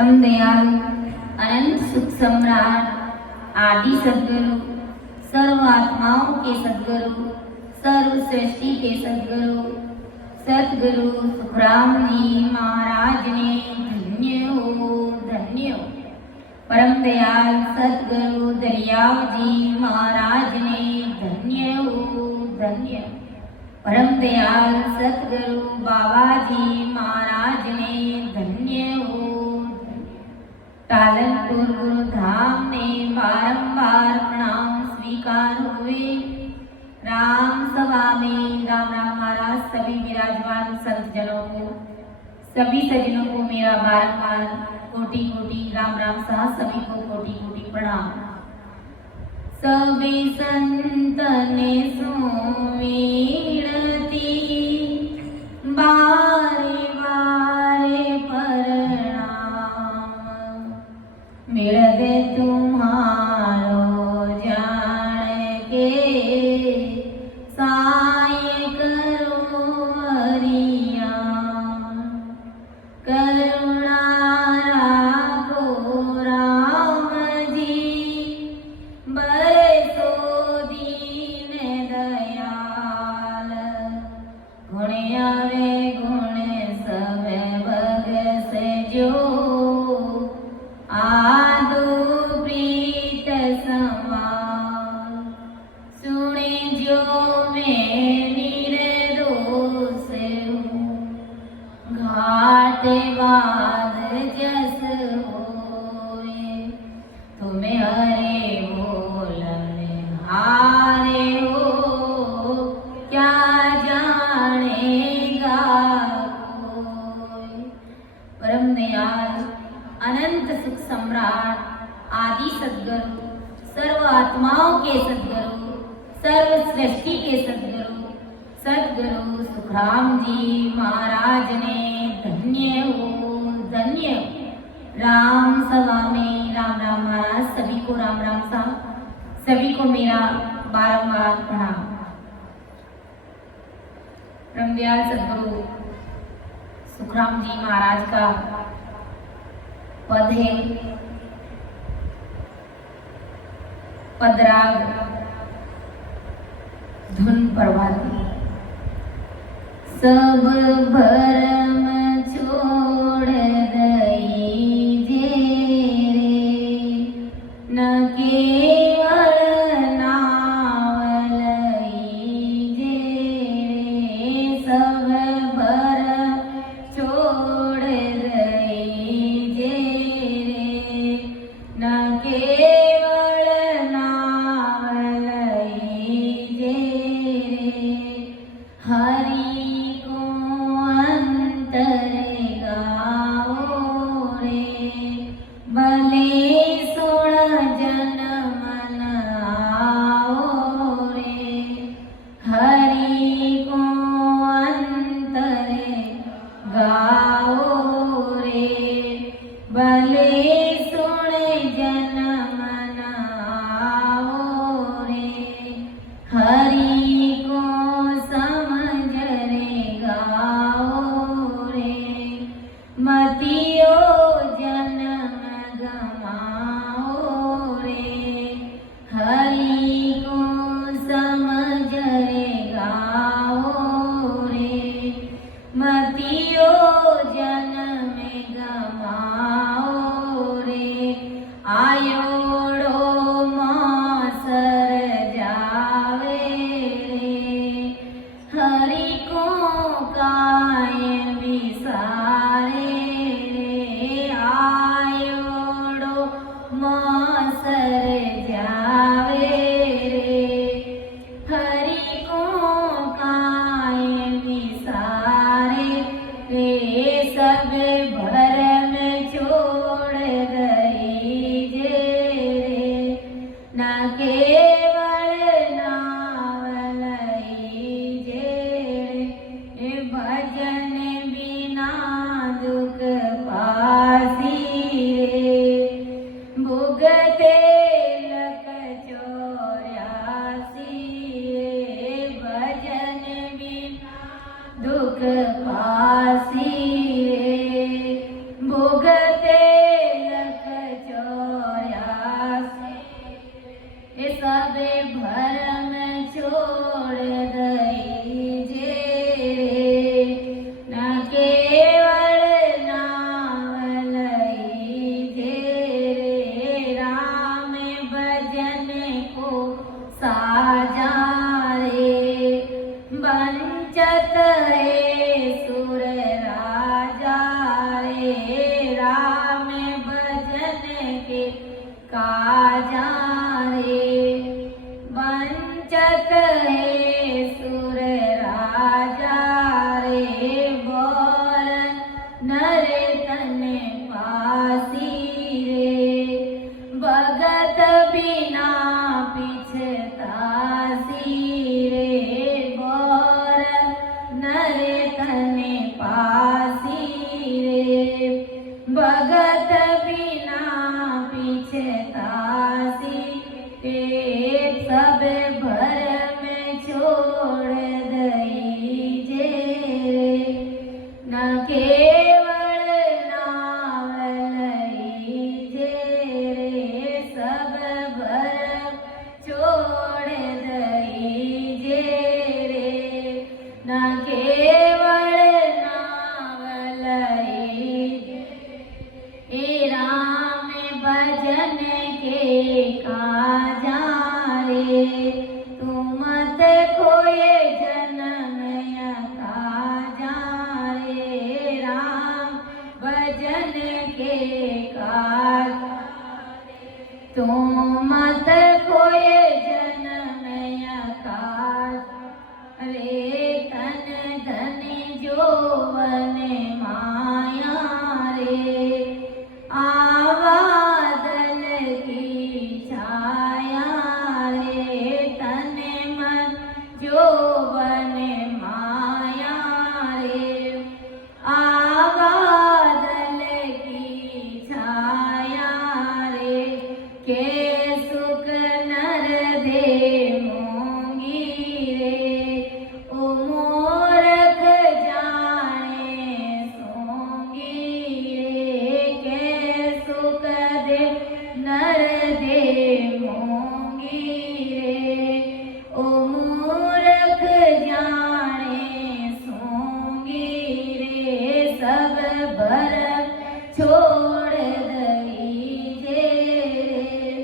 परम दयाल अनंत सुख सम्राट आदि सद्गुरु, सर्व आत्माओं के सद्गुरु, सर्व सृष्टि के सद्गुरु, सद्गुरु सुखराम जी महाराज ने धन्य हो। परम दयाल सद्गुरु दरियाव जी महाराज ने धन्य हो। परम दयाल सतगुरु बाबा जी महाराज ने धन्य हो। टालनपुर गुरु धाम में बारंबार प्रणाम स्वीकार हुए। राम सभा में राम राम महाराज सभी विराजमान संत जनों को, सभी सज्जनों को मेरा बारंबार कोटि कोटि राम राम सह सभी को कोटि कोटि प्रणाम। सभी संतने सुमिरती बारे बारे प्रणाम। मिलदे तुम्हारो जान के साय करो हरिया। करुणा राखो राम जी बरसो दीन दयाल। गुण आवे गुण सब बगस जो आदो प्रीत समान। सुने जो मैं निर्दोष हूँ घाट बाद जस होए। तुम्हें हरे बोलने हारे हो क्या जानेगा कोई। परम दयाल अनंत सुख सम्राट आदि सद्गुरु, सर्व आत्माओं के सद्गुरु, सर्व सृष्टि के सद्गुरु, सद्गुरु सुखराम जी महाराज ने धन्य हो। राम सभा में राम राम महाराज सभी को राम राम सा, सभी को मेरा बारंबार प्रणाम। ब्रह्मदयाल सद्गुरु सुखराम जी महाराज का पद है पदराग धुन प्रभाती। सब भरम छोड़ दईजे रे, न केवल नाम लईजे रे। सब भरम छोड़ दईजे रे, न केवल नाम लईजे रे। हरि को अंतर गाओ रे, भले सुन जन मन आओ रे। हरि को अंतर गाओ रे, भले सुन जन मन आओ रे। हरि को समझ रे गाओ रे, मतियो जन्म गमाओ रे। हरि को समझ रे गाओ रे, मतियो जन्म गमाओ रे। आयोड़ो मासर जावे रे, हरि को काय विसारे रे। आयोड़ो मासर जावे रे, हरि को काय विसारे रे। सब भरम छोड़ दईजे साजा रे बंचत है सुर राजा रे राम भजन के काजा रे बंचत है सुर राजा रे बोल नर तन पासी रे भगत बिना पिछतासी रे बोल नर तन पासी रे भगत बिना पिछतासी रे सब भर में छोड़ दईजे रे न केवल नाम लईजे रे सब भर छोड़ दईजे रे न केवल नाम लईजे हे राम भजन के काजा रे तू मत खोए जन्म काजा रे राम भजन के काजा तू मत खोए जन्म काजा रे तन धन जोवन माया रे आवादल की छाया रे तन मन जोवन माया रे आवादल की छाया रे के सुख नर दे मोंगी रे ओ मोरख जाने सोंगी रे के सुख दे नर दे मोंगी रे ओ मूर्ख जाने सोंगी रे सब भर छोड़ दईजे रे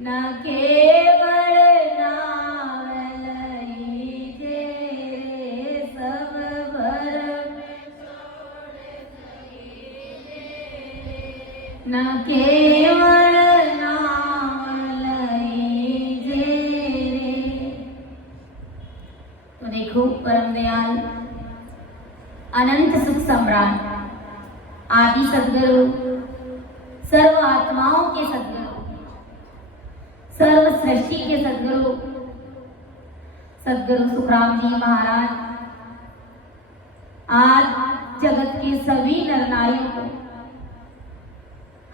न केवल नाम लईजे रे सब भर न केवल नाम लईजे रे। तो देखो परम दयाल अनंत सुख सम्राट आदि सद्गुरु सर्व आत्माओं के सद्गुरु सर्व सृष्टि के सद्गुरु सद्गुरु सुखराम जी महाराज आज जगत के सभी नर नारियों को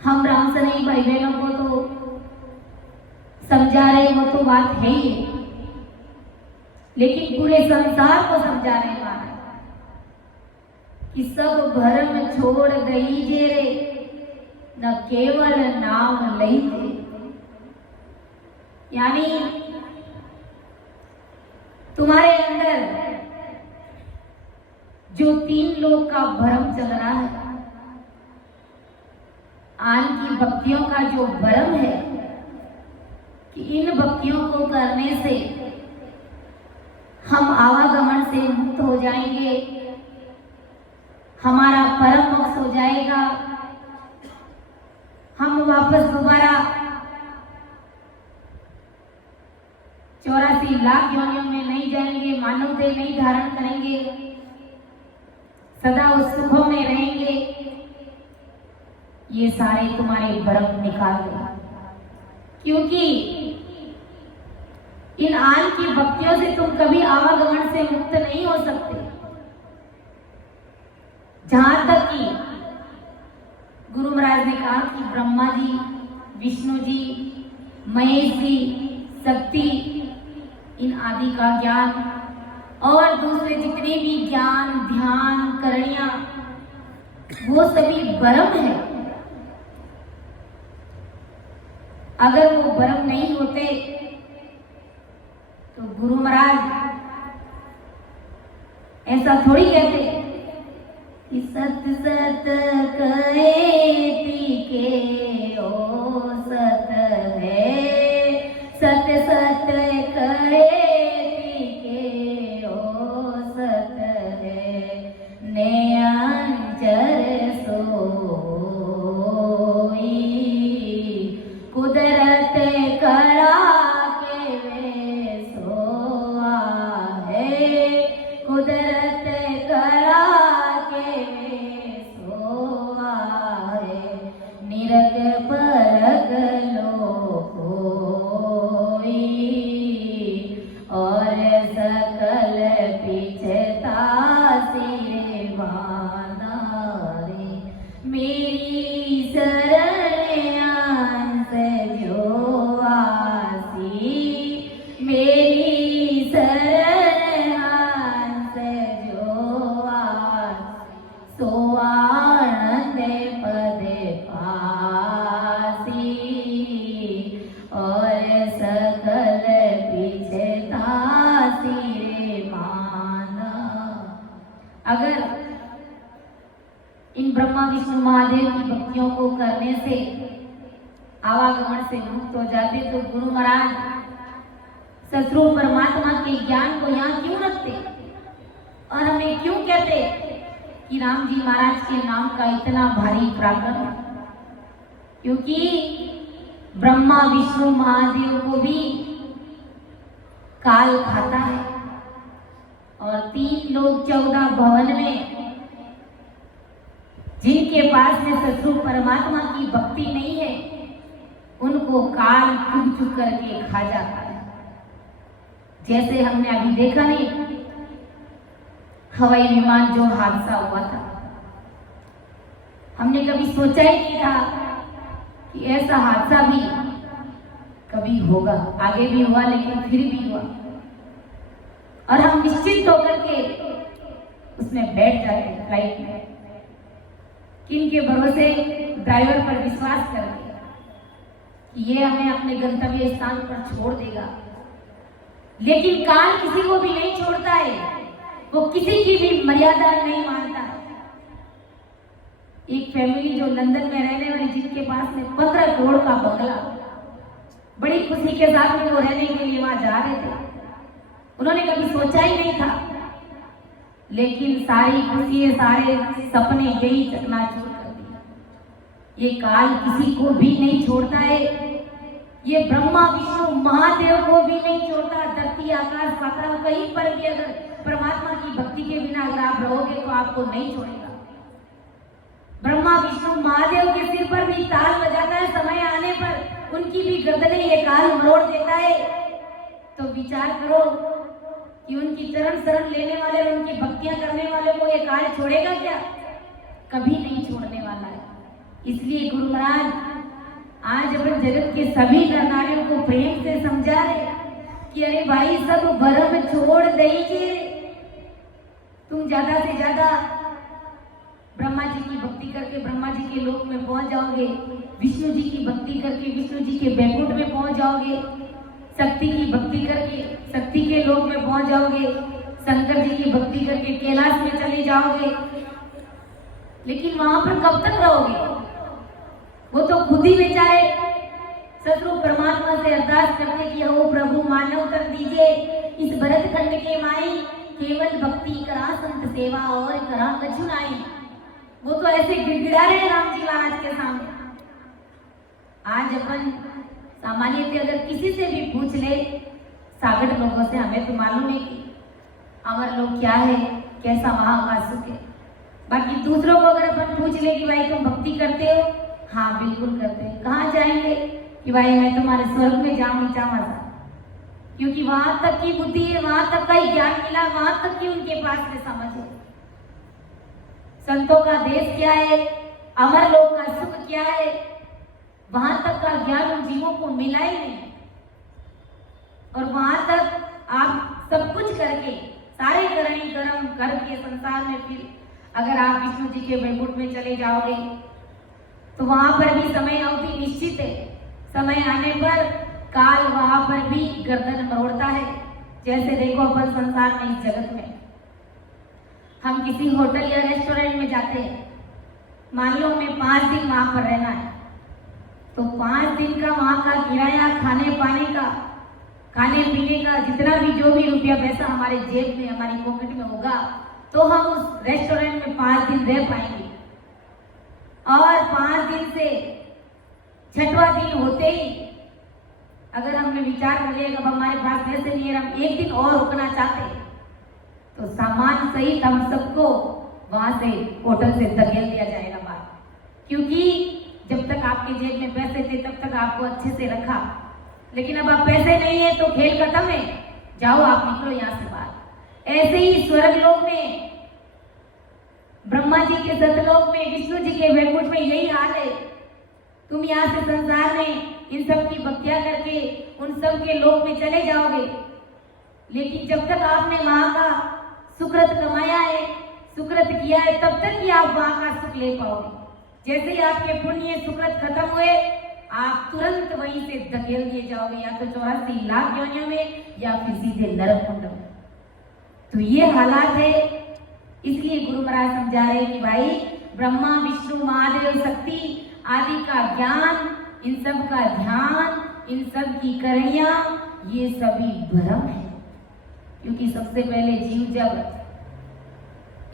हम राम सनई भाई बहनों को तो समझा रहे, वो तो बात है ही है, लेकिन पूरे संसार को समझा रहे हैं कि सब भरम छोड़ दईजे रे न केवल नाम लईजे। यानी तुम्हारे अंदर जो 3 लोक का भ्रम चल रहा है, आन की भक्तियों का जो भ्रम है कि इन भक्तियों को करने से हम आवागमन से मुक्त हो जाएंगे, हमारा परम मोक्ष हो जाएगा, हम वापस दोबारा 84 लाख योनियों में नहीं जाएंगे, मानव देह नहीं धारण करेंगे, सदा उस सुखों में रहेंगे। ये सारे तुम्हारे भ्रम निकाल दो, क्योंकि इन आन की भक्तियों से तुम कभी आवागमन से मुक्त नहीं हो सकते। जहां तक कि गुरु महाराज ने कहा कि ब्रह्मा जी, विष्णु जी, महेश जी, शक्ति, इन आदि का ज्ञान और दूसरे जितने भी ज्ञान, ध्यान, करणियां, वो सभी भ्रम है। अगर वो भ्रम नहीं होते तो गुरु महाराज ऐसा थोड़ी कहते कि सत सत कहेती के ओ सत है, सत सत कुदरत कला के वे सोआ है, कुदरत कला के वे सोआ है, निरग परग लो कोई और सकल पिछता सिरे बांधा रे, मेरी शरण अंत जो आसी, मेरी शरण अंत जो आसी, सो आनंद पद पासी और सकल पिछता सिरे माना। अगर इन ब्रह्मा विष्णु महादेव की भक्तियों को करने से आवागमन से मुक्त हो जाते तो गुरु महाराज सतगुरु परमात्मा के ज्ञान को यहाँ क्यों रखते और हमें क्यों कहते कि राम जी महाराज के नाम का इतना भारी पराक्रम? क्योंकि ब्रह्मा विष्णु महादेव को भी काल खाता है और 3 लोग 14 भवन में जिनके पास में सतगुरु परमात्मा की भक्ति नहीं है उनको काल चुग चुग करके खा जाता है। जैसे हमने अभी देखा नहीं, हवाई विमान जो हादसा हुआ था, हमने कभी सोचा ही नहीं था कि ऐसा हादसा भी कभी होगा। आगे भी हुआ लेकिन फिर भी हुआ और हम निश्चित होकर के उसमें बैठ जाते फ्लाइट में, किनके भरोसे, ड्राइवर पर विश्वास करके कि ये हमें अपने गंतव्य स्थान पर छोड़ देगा। लेकिन काल किसी को भी नहीं छोड़ता है, वो किसी की भी मर्यादा नहीं मानता है। एक फैमिली जो लंदन में रहने वाली, जिनके पास में 15 करोड़ का बंगला, बड़ी खुशी के साथ में वो रहने के लिए वहां जा रहे थे। उन्होंने कभी सोचा ही नहीं था, लेकिन सारी खुशी, सारे सपने यही चकनाचूर कर दिए। ये काल किसी को भी नहीं छोड़ता है, ये ब्रह्मा विष्णु महादेव को भी नहीं छोड़ता। धरती आकाश पाताल कहीं पर भी अगर परमात्मा की भक्ति के बिना अगर आप रहोगे तो आपको नहीं छोड़ेगा। ब्रह्मा विष्णु महादेव के सिर पर भी ताल बजाता है, समय आने पर उनकी भी गर्दनें ये काल मरोड़ देता है। तो विचार करो कि उनकी चरण शरण लेने वाले, उनकी भक्तियां करने वाले को ये काल छोड़ेगा क्या? कभी नहीं छोड़ने वाला है। इसलिए गुरु महाराज आज अपन जगत के सभी नर नारियों को प्रेम से समझा रहे कि अरे भाई, सब भरम छोड़ दीजिए। तुम ज्यादा से ज्यादा ब्रह्मा जी की भक्ति करके ब्रह्मा जी के लोक में पहुंच जाओगे, विष्णु जी की भक्ति करके विष्णु जी के बैकुंठ में पहुंच जाओगे, शक्ति की भक्ति करके शक्ति के लोक में पहुंच जाओगे, शंकर जी की भक्ति करके कैलाश में चले जाओगे। लेकिन वहां पर कब तक रहोगे? वो तो खुद ही बेचारे सतगुरु परमात्मा से अरदास करते कि ओ प्रभु, मानव कर दीजिए इस भरत खंड के माई, केवल भक्ति करा संत सेवा और करा कछु नाई। वो तो ऐसे गिड़गिड़ा रहे राम जी महाराज के सामने। आज अपन सामान्यतः अगर किसी से भी पूछ ले, सागर लोगों से, हमें तो मालूम है कि अमर लोग क्या है, कैसा वहां का सुख है। बाकी दूसरों को अगर अपन पूछ ले कि भाई तुम भक्ति करते हो, हाँ बिल्कुल करते हैं। कहाँ जाएंगे कि भाई मैं तुम्हारे स्वर्ग में जाऊं, मजा, क्योंकि वहां तक की बुद्धि है, वहां तक का ही ज्ञान मिला, वहां तक की उनके पास में समझ है। संतों का देश क्या है, अमर लोक का सुख क्या है, वहां तक का ज्ञान उन जीवों को मिला ही नहीं। और वहां तक आप सब कुछ करके, सारे करणी कर्म करके संसार में फिर अगर आप विष्णु जी के वैकुंठ में चले जाओगे तो वहां पर भी समय अवधि निश्चित है। समय आने पर काल वहां पर भी गर्दन मरोड़ता है। जैसे देखो अपन संसार में, इस जगत में हम किसी होटल या रेस्टोरेंट में जाते हैं, मान लो हमें 5 दिन वहां पर रहना है, तो 5 दिन का वहां का किराया, खाने पाने का, खाने पीने का, जितना भी जो भी रुपया पैसा हमारे जेब में, हमारी पॉकेट में होगा, तो हम उस रेस्टोरेंट में 5 दिन रह पाएंगे। और 5 दिन से 6वां दिन होते ही अगर हमने विचार कर लिया कि अब हमारे पास पैसे नहीं है, हम एक दिन और रुकना चाहते हैं, तो सामान सहित हम सबको वहां से होटल से धकेल दिया जाएगा बाहर। क्योंकि जब तक आपके जेब में पैसे थे तब तक आपको अच्छे से रखा, लेकिन अब आप पैसे नहीं है तो खेल खत्म है, जाओ आप निकलो यहाँ से बाहर। ऐसे ही स्वर्ग लोक में, ब्रह्मा जी के सतलोक में, विष्णु जी के वैकुंठ में यही हाल है। तुम यहाँ से संसार में इन सब की भक्तियां करके उन सब के लोक में चले जाओगे, लेकिन जब तक आपने वहां का सुकृत कमाया है, सुकृत किया है, तब तक ही आप वहां का सुख ले पाओगे। जैसे ही आपके पुण्य सुकृत खत्म हुए, आप तुरंत वहीं से धकेल दिए जाओगे, या तो 84 लाख योनियों में या फिर सीधे नरक कुंड में। तो ये हालात है। इसलिए गुरु महाराज समझा रहे कि भाई ब्रह्मा विष्णु महादेव शक्ति आदि का ज्ञान, इन सब का ध्यान, इन सब की करणियां, ये सभी भ्रम है। क्योंकि सबसे पहले जीव जब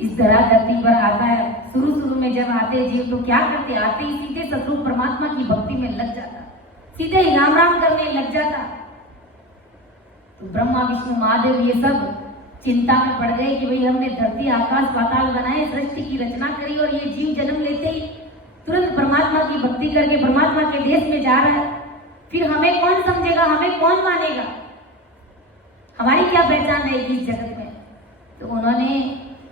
इस धरा धरती पर आता है, शुरू में जब आते जीव तो क्या करते, आते ही सीधे सतरूप परमात्मा की भक्ति में लग जाता, सीधे ही राम राम करने लग जाता। तो ब्रह्मा विष्णु महादेव ये सब चिंता में पड़ गए कि भाई हमने धरती आकाश पाताल बनाए, सृष्टि की रचना करी, और ये जीव जन्म लेते ही तुरंत परमात्मा की भक्ति करके परमात्मा के देश में जा रहा है, फिर हमें कौन समझेगा, हमें कौन मानेगा, हमारी क्या पहचान है इस जगत में। तो उन्होंने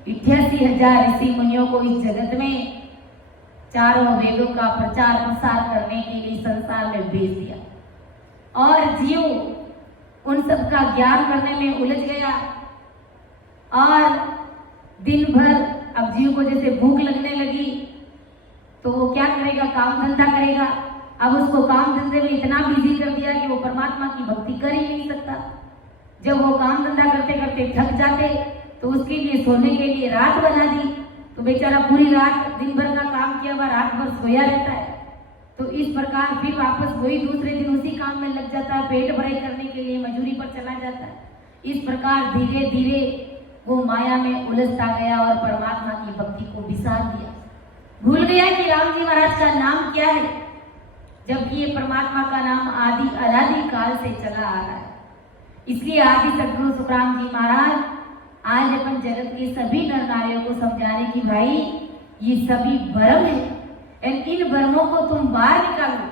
88,000 ऋषि मुनियों को इस जगत में चारों वेदों का प्रचार प्रसार करने के लिए संसार में भेज दिया, और जीव उन सब का ज्ञान करने में उलझ गया। और दिन भर अब जीव को जैसे भूख लगने लगी तो वो क्या करेगा, काम धंधा करेगा। अब उसको काम धंधे में इतना बिजी कर दिया कि वो परमात्मा की भक्ति कर ही नहीं सकता। जब वो काम धंधा करते करते थक जाते तो उसके लिए सोने के लिए रात बना दी, तो बेचारा पूरी रात दिन भर का काम किया हुआ रात भर सोया रहता है। तो इस प्रकार फिर वापस वही दूसरे दिन उसी काम में लग जाता है, पेट भराई करने के लिए मजदूरी पर चला जाता है। इस प्रकार धीरे धीरे वो माया में उलझता गया और परमात्मा की भक्ति को बिसार दिया, भूल गया कि राम जी महाराज का नाम क्या है, जबकि ये परमात्मा का नाम आदि अनादि काल से चला आ रहा है। इसलिए आदि सद्गुरु सुखराम जी महाराज आज अपन जगत के सभी नर नारियों को समझा रहे कि भाई ये सभी भ्रम है, इन भ्रमों को तुम बाहर निकालो,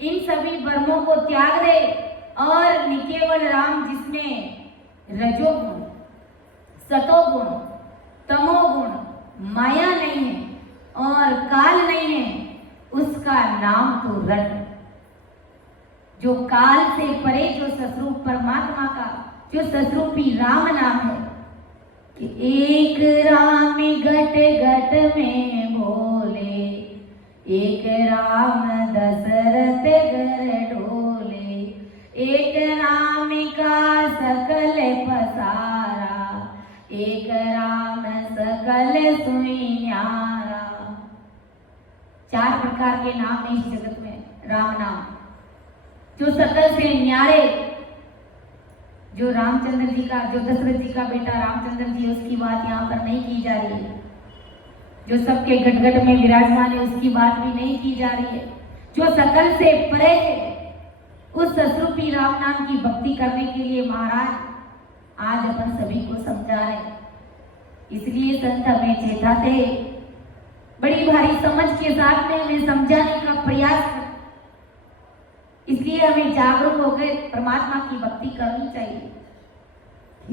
इन सभी भ्रमों को त्याग दे और निकेवल राम जिसमें रजोगुण, सतोगुण, तमोगुण, माया नहीं है और काल नहीं है, उसका नाम तो रट। जो काल से परे, जो सतरूप परमात्मा का, जो सतरूपी राम नाम है, कि एक राम घट घट में बोले, एक राम दशरथ घर डोले, एक राम का सकल पसारा, एक राम सकल सुई न्यारा। 4 प्रकार के नाम है इस जगत में, राम नाम, जो सकल से न्यारे, जो रामचंद्र जी का, जो दशरथ जी का बेटा रामचंद्र जी, उसकी बात यहाँ पर नहीं की जा रही है। जो सबके घट घट में विराजमान है उसकी बात भी नहीं की जा रही है। जो सकल से परे है, उस सतरूपी राम नाम की भक्ति करने के लिए महाराज आज अपन सभी को समझा रहे। इसलिए संत हमें चेताते, बड़ी भारी समझ के साथ में हमें समझाने का प्रयास कर। इसलिए हमें जागरूक होकर परमात्मा की भक्ति करनी चाहिए।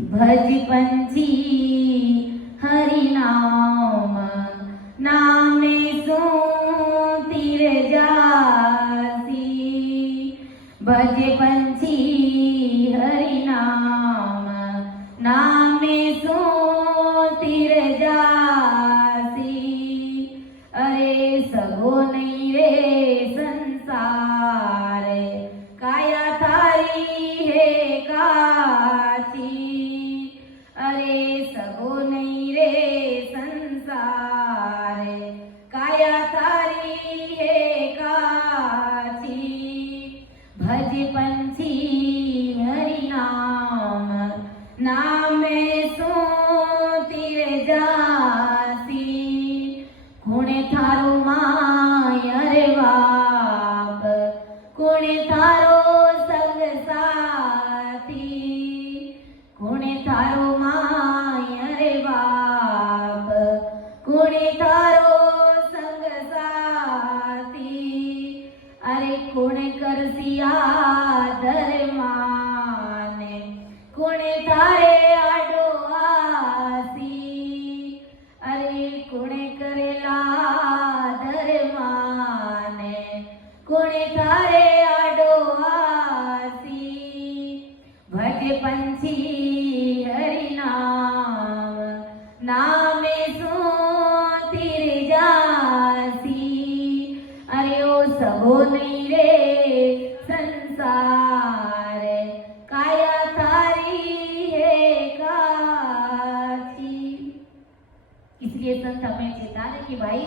भज पंछी हरि नाम, नामे सो तीर जासी। भज पंछी हरि नाम, नामे सो तीर जासी। अरे सगो नहीं रे संसार, काया थारी है काची। अरे सगो नहीं रे संसार, काया थारी है काची। भज पंछी हरि नाम, नामे सो तीर जासी। कुणे थारो माय रे बाप, कुणे थारो संग कुणे करसी आदर माने, कुणे थारे आडो आसी, अरे कुणे करेला आदर माने, कुणे थारे आडो आसी। भज पंछी हरि नाम, नामे सो तिर जासी, अरे ओ सबो नहीं रे संसार, काया थारी है काची। इसलिए संत हमें चेताने कि भाई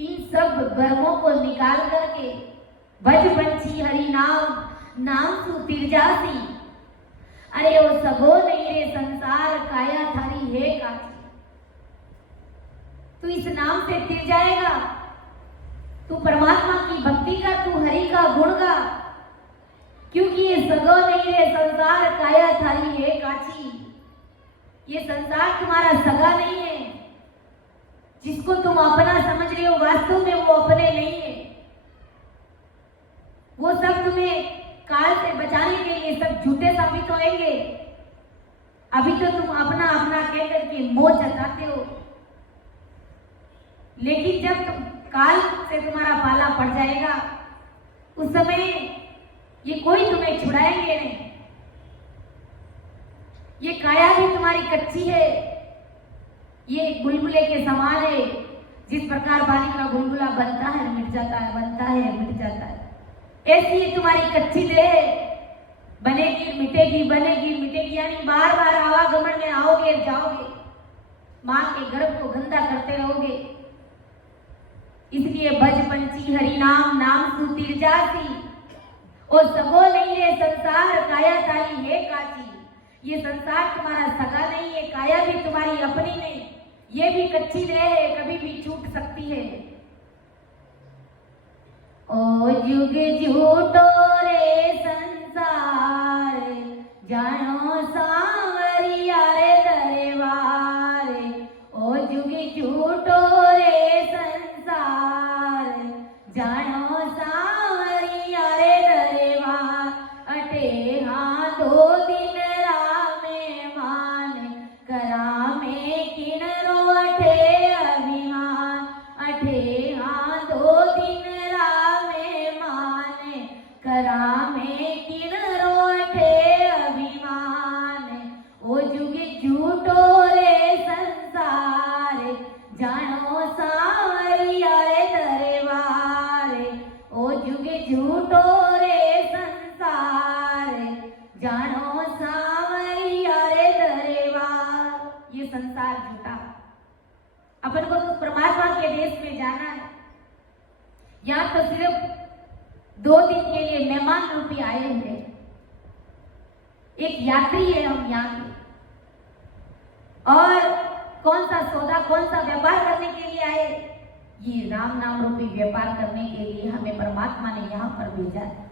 इन सब भ्रमों को निकाल करके भज पंछी हरि नाम, नाम सु तिर जासी, अरे वो सबो नहीं रे संसार, काया थारी है काची। तू इस नाम से तिर जाएगा, तू परमात्मा की भक्ति का, तू हरि का गुण गा, क्योंकि ये सगो नहीं रे संसार, काया थारी है काची। ये संसार तुम्हारा सगा नहीं है, जिसको तुम अपना समझ रहे हो वास्तव में वो अपने नहीं है। वो सब तुम्हें काल से बचाने के लिए सब झूठे साबित होंगे। अभी तो तुम अपना अपना कह करके मोह जताते हो, लेकिन जब तुम काल से तुम्हारा पाला पड़ जाएगा, उस समय ये कोई तुम्हें छुड़ाएंगे नहीं। ये काया भी तुम्हारी कच्ची है, ये बुलबुले के समान है। जिस प्रकार पानी का बुलबुला बनता है मिट जाता है, बनता है मिट जाता है, ऐसी ये तुम्हारी कच्ची देह बनेगी मिटेगी, बनेगी मिटेगी, यानी बार बार आवागमन में आओगे जाओगे, मां के गर्भ को गंदा करते रहोगे। इसलिए भज पंछी हरि नाम, नाम सु तिर जासी, और सबो नहीं रे संसार, काया थारी है काची। ये संसार तुम्हारा सगा नहीं है, काया भी तुम्हारी अपनी नहीं, ये भी कच्ची देह है, कभी भी छूट सकती है। ओ जुग झूठो रे संसार, जानो सांवरिया रे दरबार। ओ जुग झूठो रे संसार, जानो सांवरिया रे दरबार। अटे हाँ दो दिन रामे मान, करामे किनरो अठे अभिमान। अठे हाँ दो दिन करामे किनरो अठे अभिमान। ओ जुग झूठो रे संसार, जानो सांवरिया रे दरबार। ओ जुग झूठो रे संसार, जानो सांवरिया रे दरबार। ये संसार झूठा, अपन को तो परमात्मा के देश में जाना है। यहाँ तो सिर्फ 2 दिन के लिए मेहमान रूपी आए हुए, एक यात्री है हम यहाँ के। और कौन सा सौदा, कौन सा व्यापार करने के लिए आए? ये राम नाम रूपी व्यापार करने के लिए हमें परमात्मा ने यहाँ पर भेजा है।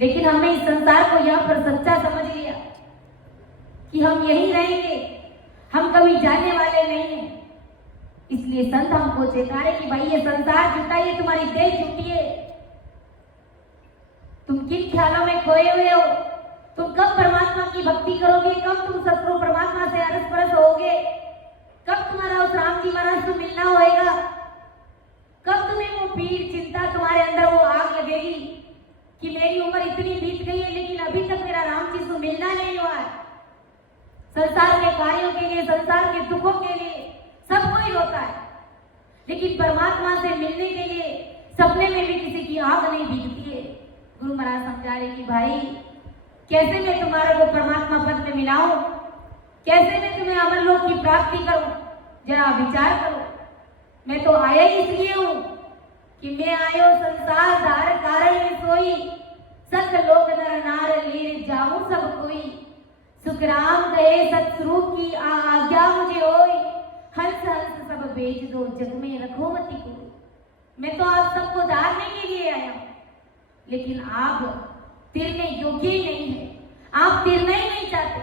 लेकिन हमने इस संसार को यहाँ पर सच्चा समझ लिया कि हम यहीं रहेंगे, हम कभी जाने वाले नहीं हैं। इसलिए संत हमको चेताए कि भाई ये संसार झूठा, ये तुम्हारी देह झूठी है। तुम किन ख्यालों में खोए हुए हो? तुम कब परमात्मा की भक्ति करोगे? कब तुम सतगुरु परमात्मा से अरस परस होगे? कब तुम्हारा उस राम जी महाराज से मिलना होएगा? कब तुम्हें वो पीड़ चिंता, तुम्हारे अंदर वो आग लगेगी कि मेरी उम्र इतनी बीत गई है लेकिन अभी तक मेरा राम जी से मिलना नहीं हुआ है। संसार के कार्यों के लिए, संसार के दुखों के लिए सब कोई रोता है, लेकिन परमात्मा से मिलने के लिए सपने में भी किसी की आग नहीं बीतती है। गुरु महाराज समझा रहे कि भाई कैसे मैं तुम्हारे को परमात्मा पद में मिलाऊं, कैसे मैं तुम्हें अमर लोक की प्राप्ति करूं, जरा विचार करो। मैं तो आया ही इसलिए हूं कि मैं आयो संसार धार कारण में सोई, सत लोक नर नार लीर जाऊं सब कोई। सुखराम गए सतस्वरूप की आज्ञा मुझे होई, हंस हंस सब बेच दो जग में रखो मति को। मैं तो आप सबको धारने के लिए आया हूं, लेकिन आप तिरने योग्य ही नहीं है। आप तिरना ही नहीं चाहते,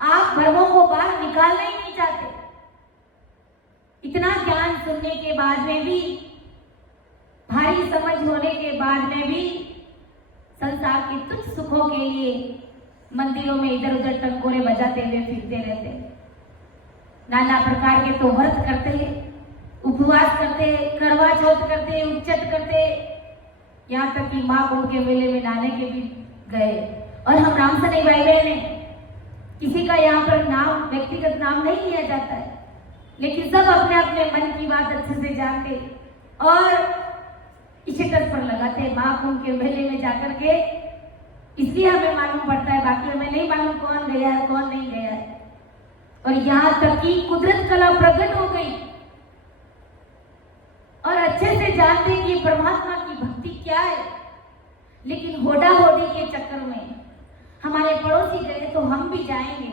आप भ्रमों को बाहर निकालना ही नहीं चाहते। इतना ज्ञान सुनने के बाद में भी, भारी समझ होने के बाद में भी के तुच्छ सुखों के लिए मंदिरों में इधर उधर टंकोरे बजाते हुए फिरते रहते। नाना प्रकार के तो व्रत करते, उपवास करते, करवा चौथ करते, उच्चट करते, यहाँ तक कि माँ कुंभ के मेले में नहाने के भी गए। और हम राम सने भाई बहन, किसी का यहाँ पर नाम, व्यक्तिगत नाम नहीं लिया जाता है, लेकिन सब अपने अपने मन की बात अच्छे से जानते और इशिकत पर लगाते माँ कुंभ के मेले में जाकर के। इसलिए हमें मालूम पड़ता है, बाकी हमें नहीं मालूम कौन गया है कौन नहीं गया है। और यहाँ तक कि कुदरत कला प्रकट हो गई और अच्छे से जानते कि परमात्मा की भक्ति क्या है। लेकिन होड़ा होड़ी के चक्कर में हमारे पड़ोसी गए तो हम भी जाएंगे,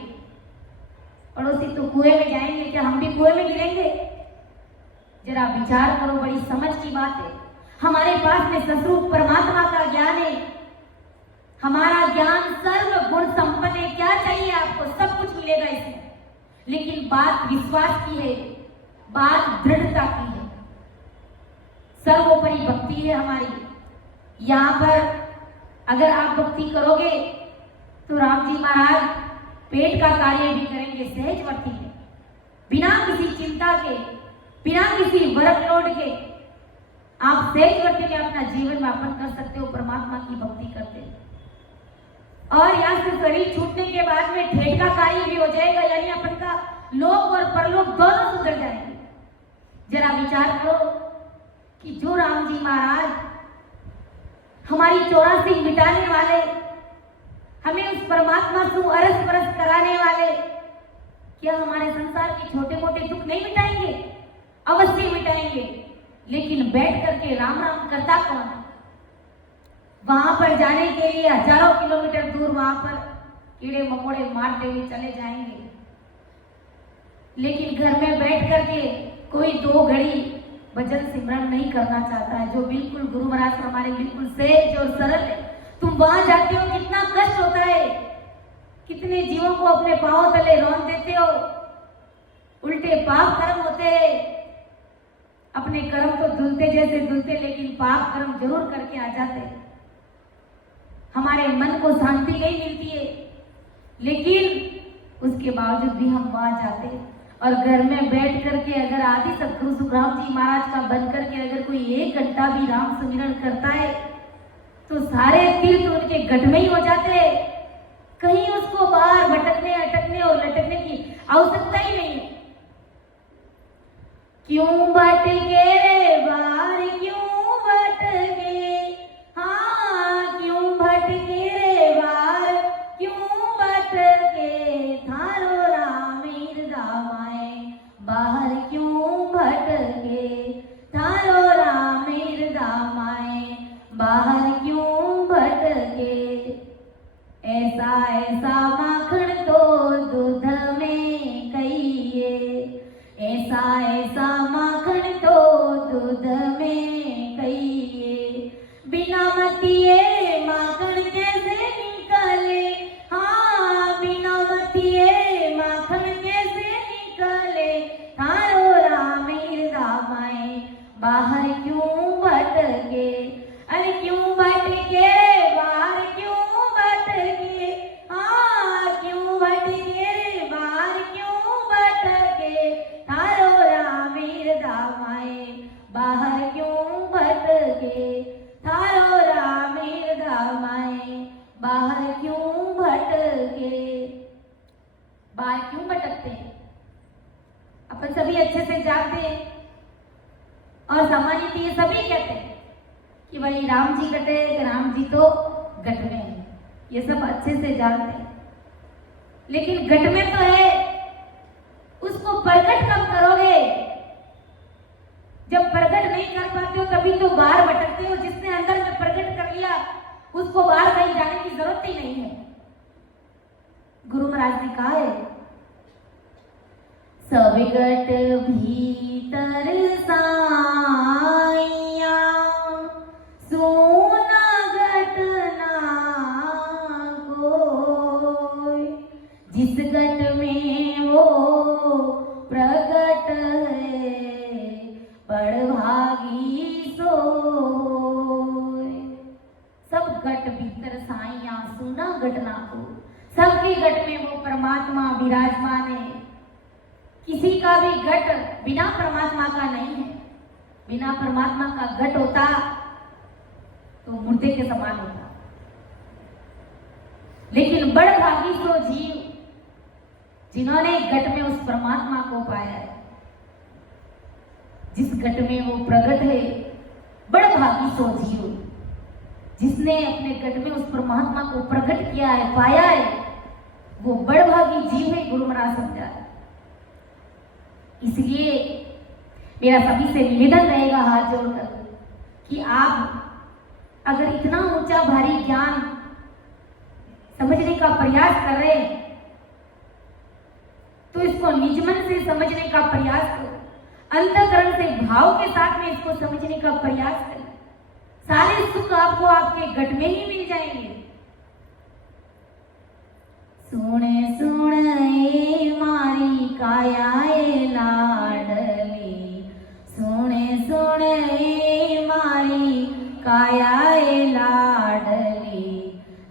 पड़ोसी तो कुएं में जाएंगे, क्या हम भी कुएं में गिरेंगे? जरा विचार करो, बड़ी समझ की बात है। हमारे पास में सस्वरूप परमात्मा का ज्ञान है, हमारा ज्ञान सर्व गुण संपन्न है। क्या चाहिए आपको? सब कुछ मिलेगा इसमें। लेकिन बात विश्वास की है, बात दृढ़ता की है, सर्वोपरि भक्ति है हमारी। यहाँ पर अगर आप भक्ति करोगे तो राम जी महाराज पेट का कार्य भी करेंगे सहजवर्ती में, बिना किसी चिंता के, बिना किसी वर्कलोड के। आप सहजवर्ती में अपना जीवन यापन कर सकते हो परमात्मा की भक्ति करते। और यहाँ से शरीर छूटने के बाद में ठेठ का कार्य भी हो जाएगा, यानी अपन का लोक और परलोक दोनों सुधर जाएंगे। जरा विचार करो कि जो राम जी महाराज हमारी 84 मिटाने वाले, हमें उस परमात्मा से अरस परस कराने वाले, क्या हमारे संसार के छोटे मोटे दुख नहीं मिटाएंगे? अवश्य मिटाएंगे। लेकिन बैठ करके राम राम करता कौन है? वहां पर जाने के लिए हजारों किलोमीटर दूर वहां पर कीड़े मकोड़े मारते हुए चले जाएंगे। लेकिन घर में बैठ करके कोई 2 घड़ी भजन सिमरन नहीं करना चाहता है, जो बिल्कुल गुरु महाराज हमारे बिल्कुल सहज और सरल है। तुम वहां जाते हो, कितना कष्ट होता है, कितने जीवों को अपने पांव तले रौंद देते हो, उल्टे पाप कर्म होते हैं। अपने कर्म तो धुलते जैसे धुलते, लेकिन पाप कर्म जरूर करके आ जाते। हमारे मन को शांति नहीं मिलती है, लेकिन उसके बावजूद भी हम वहां जाते और घर में बैठ करके अगर आदि सतगुरु सुखराम जी महाराज का बन करके अगर कोई 1 घंटा भी राम सुमिरन करता है तो सारे तीर्थ उनके गठ में ही हो जाते हैं। कहीं उसको बाहर भटकने अटकने और लटकने की आवश्यकता ही नहीं है। क्यों भटके रे बार, क्यों भटके, हाँ क्यों भटके रे बार, क्यों भटके, थारो राम दामाए बाहर क्यों भटके, थारो राम दामाए बाहर क्यों भटके। ऐसा ऐसा माखन तो दूध में कहिए, ऐसा ऐसा माखन तो दूध में कहिए। बिना मतिए माखन कैसे निकले, हाँ बिना मतिए माखन कैसे निकले, थारो राम दामाए बाहर क्यों भटके। अरे क्यों भटके बाहर क्यों भटके, हाँ क्यों भटके बाहर क्यों भटके, थारो राम दामाए बाहर क्यों भटके, थारो राम दामाए बाहर क्यों भटके। बाहर क्यों भटकते हैं? अपन सभी अच्छे से जानते हैं और सामान्यतः ये सभी कहते हैं कि भाई राम जी कटे, राम जी तो गट में है, ये सब अच्छे से जानते हैं। लेकिन गट में तो है, उसको प्रकट कब करोगे? जब प्रकट नहीं कर पाते हो तभी तो बाहर भटकते हो। जिसने अंदर में प्रकट कर लिया उसको बाहर कहीं जाने की जरूरत ही नहीं है। गुरु महाराज ने कहा है, सब गट भीतर साइया, सोना गट ना कोई, जिस गट में वो प्रगट है बड़भागी सोय। सब गट भीतर साई सुना घटना को, सबके घट में वो परमात्मा विराजमान है। किसी का भी घट बिना परमात्मा का नहीं है। बिना परमात्मा का घट होता तो मुर्दे के समान होता। लेकिन बड़ भागी सो जीव जिन्होंने घट में उस परमात्मा को पाया है, जिस घट में वो प्रकट है। बड़ भागी सो जीव जिसने अपने घट में उस परमात्मा को प्रकट किया है, पाया है, वो बड़ भागी जीव है। गुरु महाराज समझा है। इसलिए मेरा सभी से निवेदन रहेगा हाथ जोड़कर कि आप अगर इतना ऊंचा भारी ज्ञान समझने का प्रयास कर रहे हैं तो इसको निज मन से समझने का प्रयास करो, अंतःकरण से भाव के साथ में इसको समझने का प्रयास करें। सारे सुख आपको आपके घट में ही मिल जाएंगे। सुने सुने मारी कायाए लाडली, सुने सुने मारी कायाए लाडली,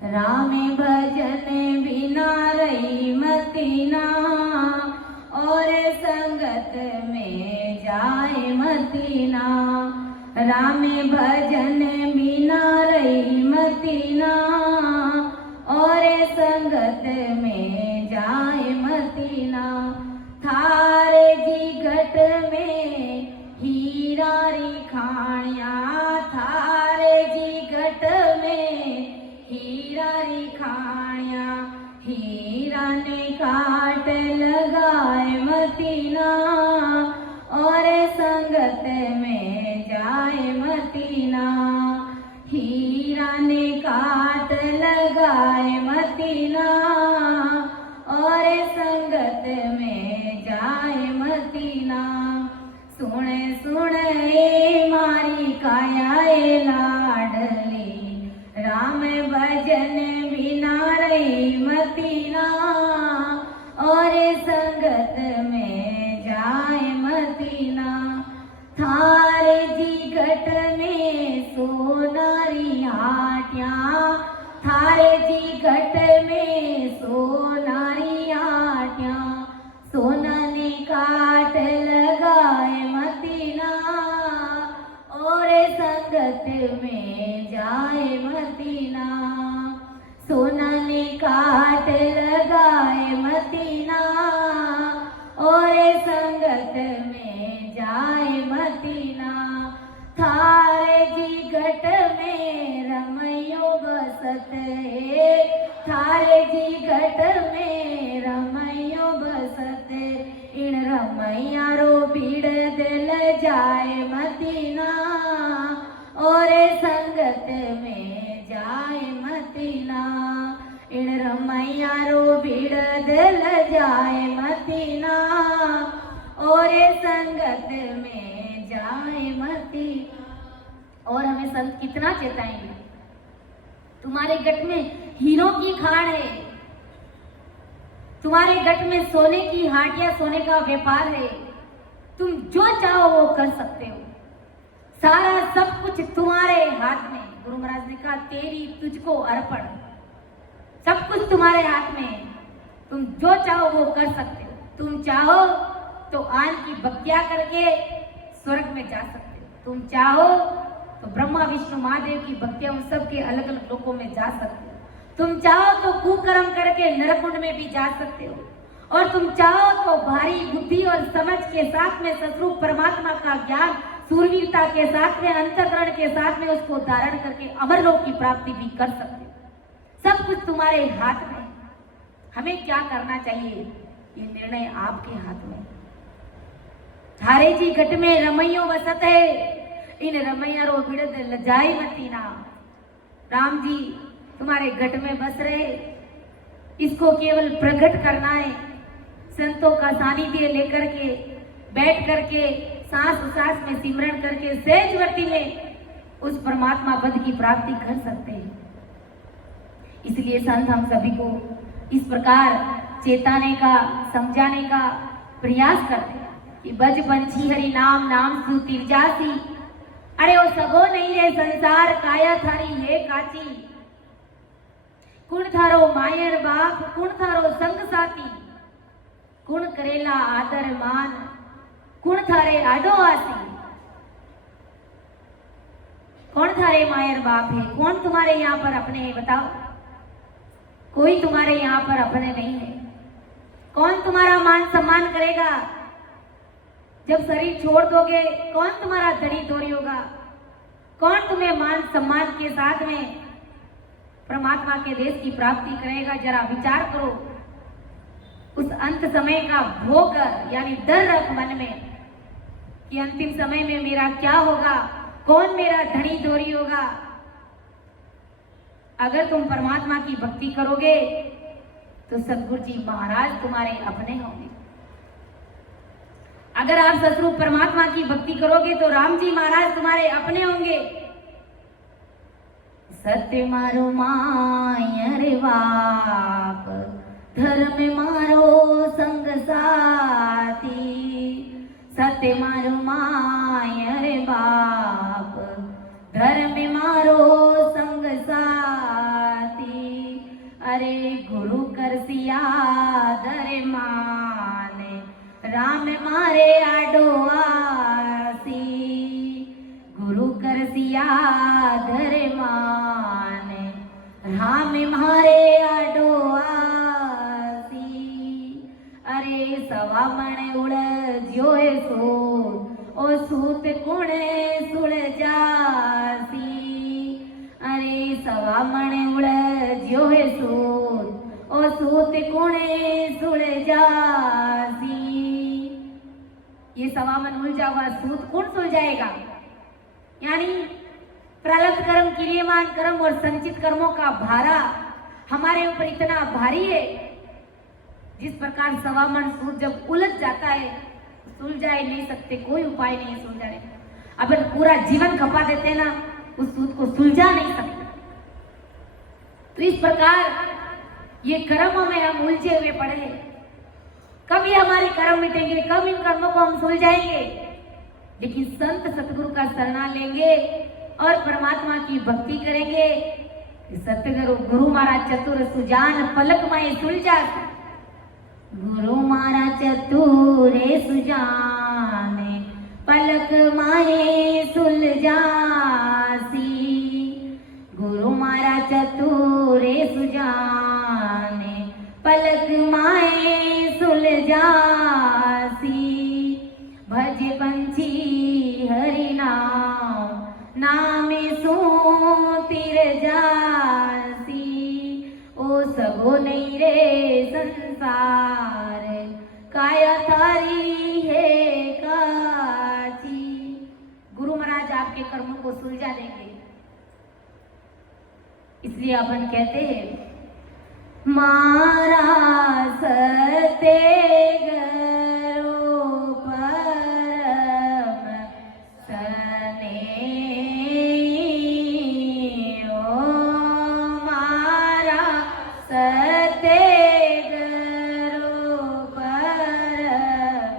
रामे भजन बिना रही मतीना, और संगत में जाए मतीना, रामे भजन बिना रही मतीना, और संगत में जाए मतीना। थारे जी घट में हीरा रिखाणिया, थारे जी घट में हीरा रिखाणिया, हीरा ने काट लगाए मतीना, और संगत में जाए मतीना, हीरा ने काट लगाए मतीना, और संगत में जाए मतीना। सुने सुने मारी कायाए लाडली, राम भजन बिना रही मतीना, और संगत में जाए मतीना। थारे जी घट में सोनारी हाटिया, थारे जी घट में सोनारी हाटिया, सोना ने काट लगाए मतीना, और संगत में जाए मतीना, सोना ने काट लगाए मतीना, और संगत में जाए मतीना। थारे जी घट में रमैयो बसत है, थारे जी घट में रमैयो बसत, इन रमैया रो भीड़ दिल जाए मतीना, और संगत में जाए मतीना, इन रमैया रो भीड़ दिल जाए मतीना, और संगत में जाए मतीना। और हमें संत कितना चेताएंगे, तुम्हारे घट में हीरों की खान है, तुम्हारे घट में सोने की हाटिया, सोने का व्यापार है, तुम जो चाहो वो कर सकते हो, सारा सब कुछ तुम्हारे हाथ में। गुरु महाराज ने कहा तेरी तुझको अर्पण, सब कुछ तुम्हारे हाथ में है, तुम जो चाहो वो कर सकते हो। तुम चाहो तो आन की भक्तियां करके स्वर्ग में जा सकते हो, तुम चाहो तो ब्रह्मा विष्णु महादेव की भक्तियां उन सब के अलग अलग लोकों में जा सकते हो, तुम चाहो तो कुकर्म करके नरकुंड में भी जा सकते हो, और तुम चाहो तो भारी बुद्धि और समझ के साथ में सतरूप परमात्मा का ज्ञान सूरवीरता के साथ में अंतःकरण के साथ में उसको धारण करके अमरलोक की प्राप्ति भी कर सकते हो। सब कुछ तुम्हारे हाथ में। हमें क्या करना चाहिए ये निर्णय आपके हाथ में। थारे जी घट में रमैयो बसत है, इन रमैया रो बिड़द लजाई मतीना। राम जी तुम्हारे घट में बस रहे, इसको केवल प्रकट करना है। संतों का सानिध्य लेकर के बैठ करके सांस सांस में सिमरन करके सहजवर्ती में उस परमात्मा पद की प्राप्ति कर सकते हैं। इसलिए संत हम सभी को इस प्रकार चेताने का, समझाने का प्रयास करते हैं कि बज पंछी हरि नाम नाम सु तिरजासी, अरे वो सगो नहीं रे संसार काया थारी है काची। कुण थारो मायर बाप, कुण थारो संग साथी, कुण करेला आदर मान, कुण थारे आडो आसी। कौन थारे मायर बाप है? कौन तुम्हारे यहाँ पर अपने है? बताओ। कोई तुम्हारे यहाँ पर अपने नहीं है। कौन तुम्हारा मान सम्मान करेगा? जब शरीर छोड़ दोगे कौन तुम्हारा धनी धोरी होगा? कौन तुम्हें मान सम्मान के साथ में परमात्मा के देश की प्राप्ति करेगा? जरा विचार करो। उस अंत समय का भोग यानी डर रख मन में कि अंतिम समय में मेरा क्या होगा, कौन मेरा धनी धोरी होगा। अगर तुम परमात्मा की भक्ति करोगे तो सतगुरु जी महाराज तुम्हारे अपने होंगे। अगर आप सतरूप परमात्मा की भक्ति करोगे तो राम जी महाराज तुम्हारे अपने होंगे। सत्य मारो मायर बाप, धर्म मारो संग साथी। सत्य मारो मायर बाप, धर्म मारो संग साथी। अरे गुरु कर सिया दर माने, राम मारे आडो आसी। गुरु कर सिया दर माने, राम मारे आडो आसी। अरे सवा मन उड़ ज्योए सूत, ओ सूत कुणे सुड़ जासी। अरे सवा मन उड़ ज्योए सूत, ओ सूत कुणे सुड़ जासी। ये सवा मन उलझा हुआ सूत कौन सुलझाएगा? यानी प्रारब्ध कर्म, क्रियमान कर्म और संचित कर्मों का भारा हमारे ऊपर इतना भारी है। जिस प्रकार सवा मन सूत जब उलझ जाता है, सुलझा ही नहीं सकते, कोई उपाय नहीं सुलझाने। अगर पूरा जीवन खपा देते ना, उस सूत को सुलझा नहीं सकते। तो इस प्रकार ये कर्मों में हम उलझे हुए पड़े हैं। कब ये हमारे कर्म मिटेंगे? कब इन कर्मों को हम सुलझाएंगे? लेकिन संत सतगुरु का शरणा लेंगे और परमात्मा की भक्ति करेंगे। सतगुरु गुरु मारा चतुर सुजान, पलक माए सुलझा। गुरु मारा चतुरे सुजाने, पलक माए सुलझासी। गुरु मारा चतुरे सुजाने, पलक माए सुलझासी। भज पंछी हरि नाम, नामे सो तिर जासी। ओ सगो नहीं रे संसार, काया थारी है काची। गुरु महाराज आपके कर्मों को सुलझा देंगे। इसलिए अपन कहते हैं मारा सते गरो परम सने। ओ मारा सते गरो परम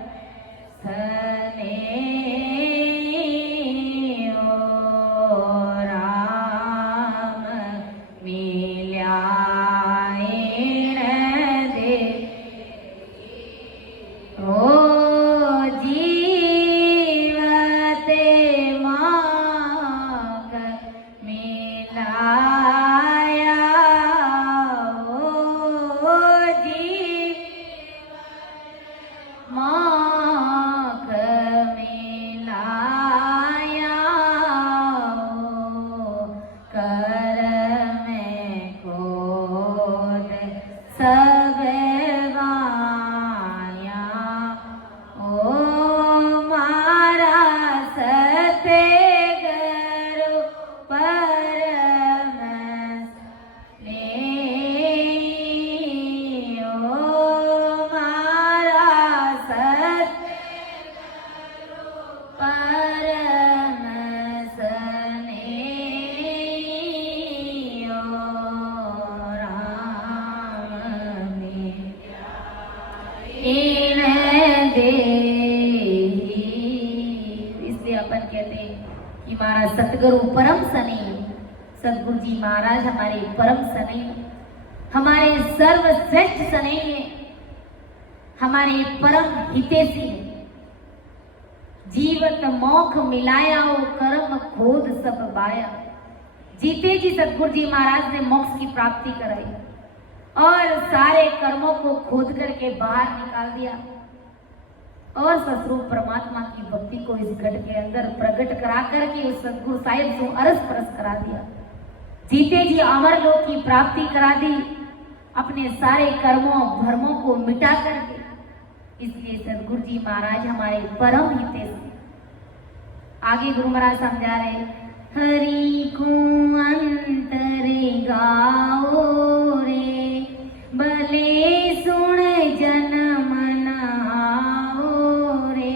सने। ओ राम मिल्या इसलिए अपन कहते हैं कि महाराज सतगुरु परम सने, सतगुरु जी महाराज हमारे परम सने। हमारे सर्वश्रेष्ठ स्नेही, हमारे परम हितैषी, जीवत मोख मिलाया हो कर्म खोद सब बाया। जीते जी सतगुरु जी महाराज ने मोक्ष की प्राप्ति कराई और सारे कर्मों को खोद करके बाहर निकाल दिया और ससुर परमात्मा की भक्ति को इस घट के अंदर प्रकट करा करके उस सतगुरु साहिब को अरस परस करा दिया। जीते जी अमर लोक की प्राप्ति करा दी, अपने सारे कर्मों भरमों को मिटा करके। इसलिए सतगुरु जी महाराज हमारे परम हितैषी। आगे गुरु महाराज समझा रहे, हरि को अंतरे गाओ रे, भले सुन जन मन आओ रे।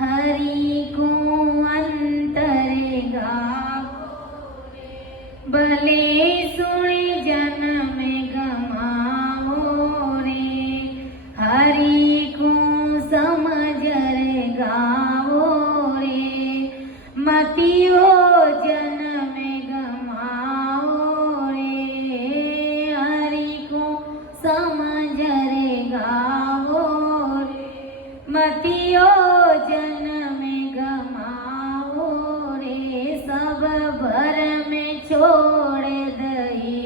हरि को अंतरे गाओ रे, भले सुन जन में गमाओ रे। हरि को समझ रे गाओ रे, मतियो जन में गमाओ रे। हरि को समझ रे गाओ रे, मतियो जन में गमाओ रे। सब भर में छोड़ दई,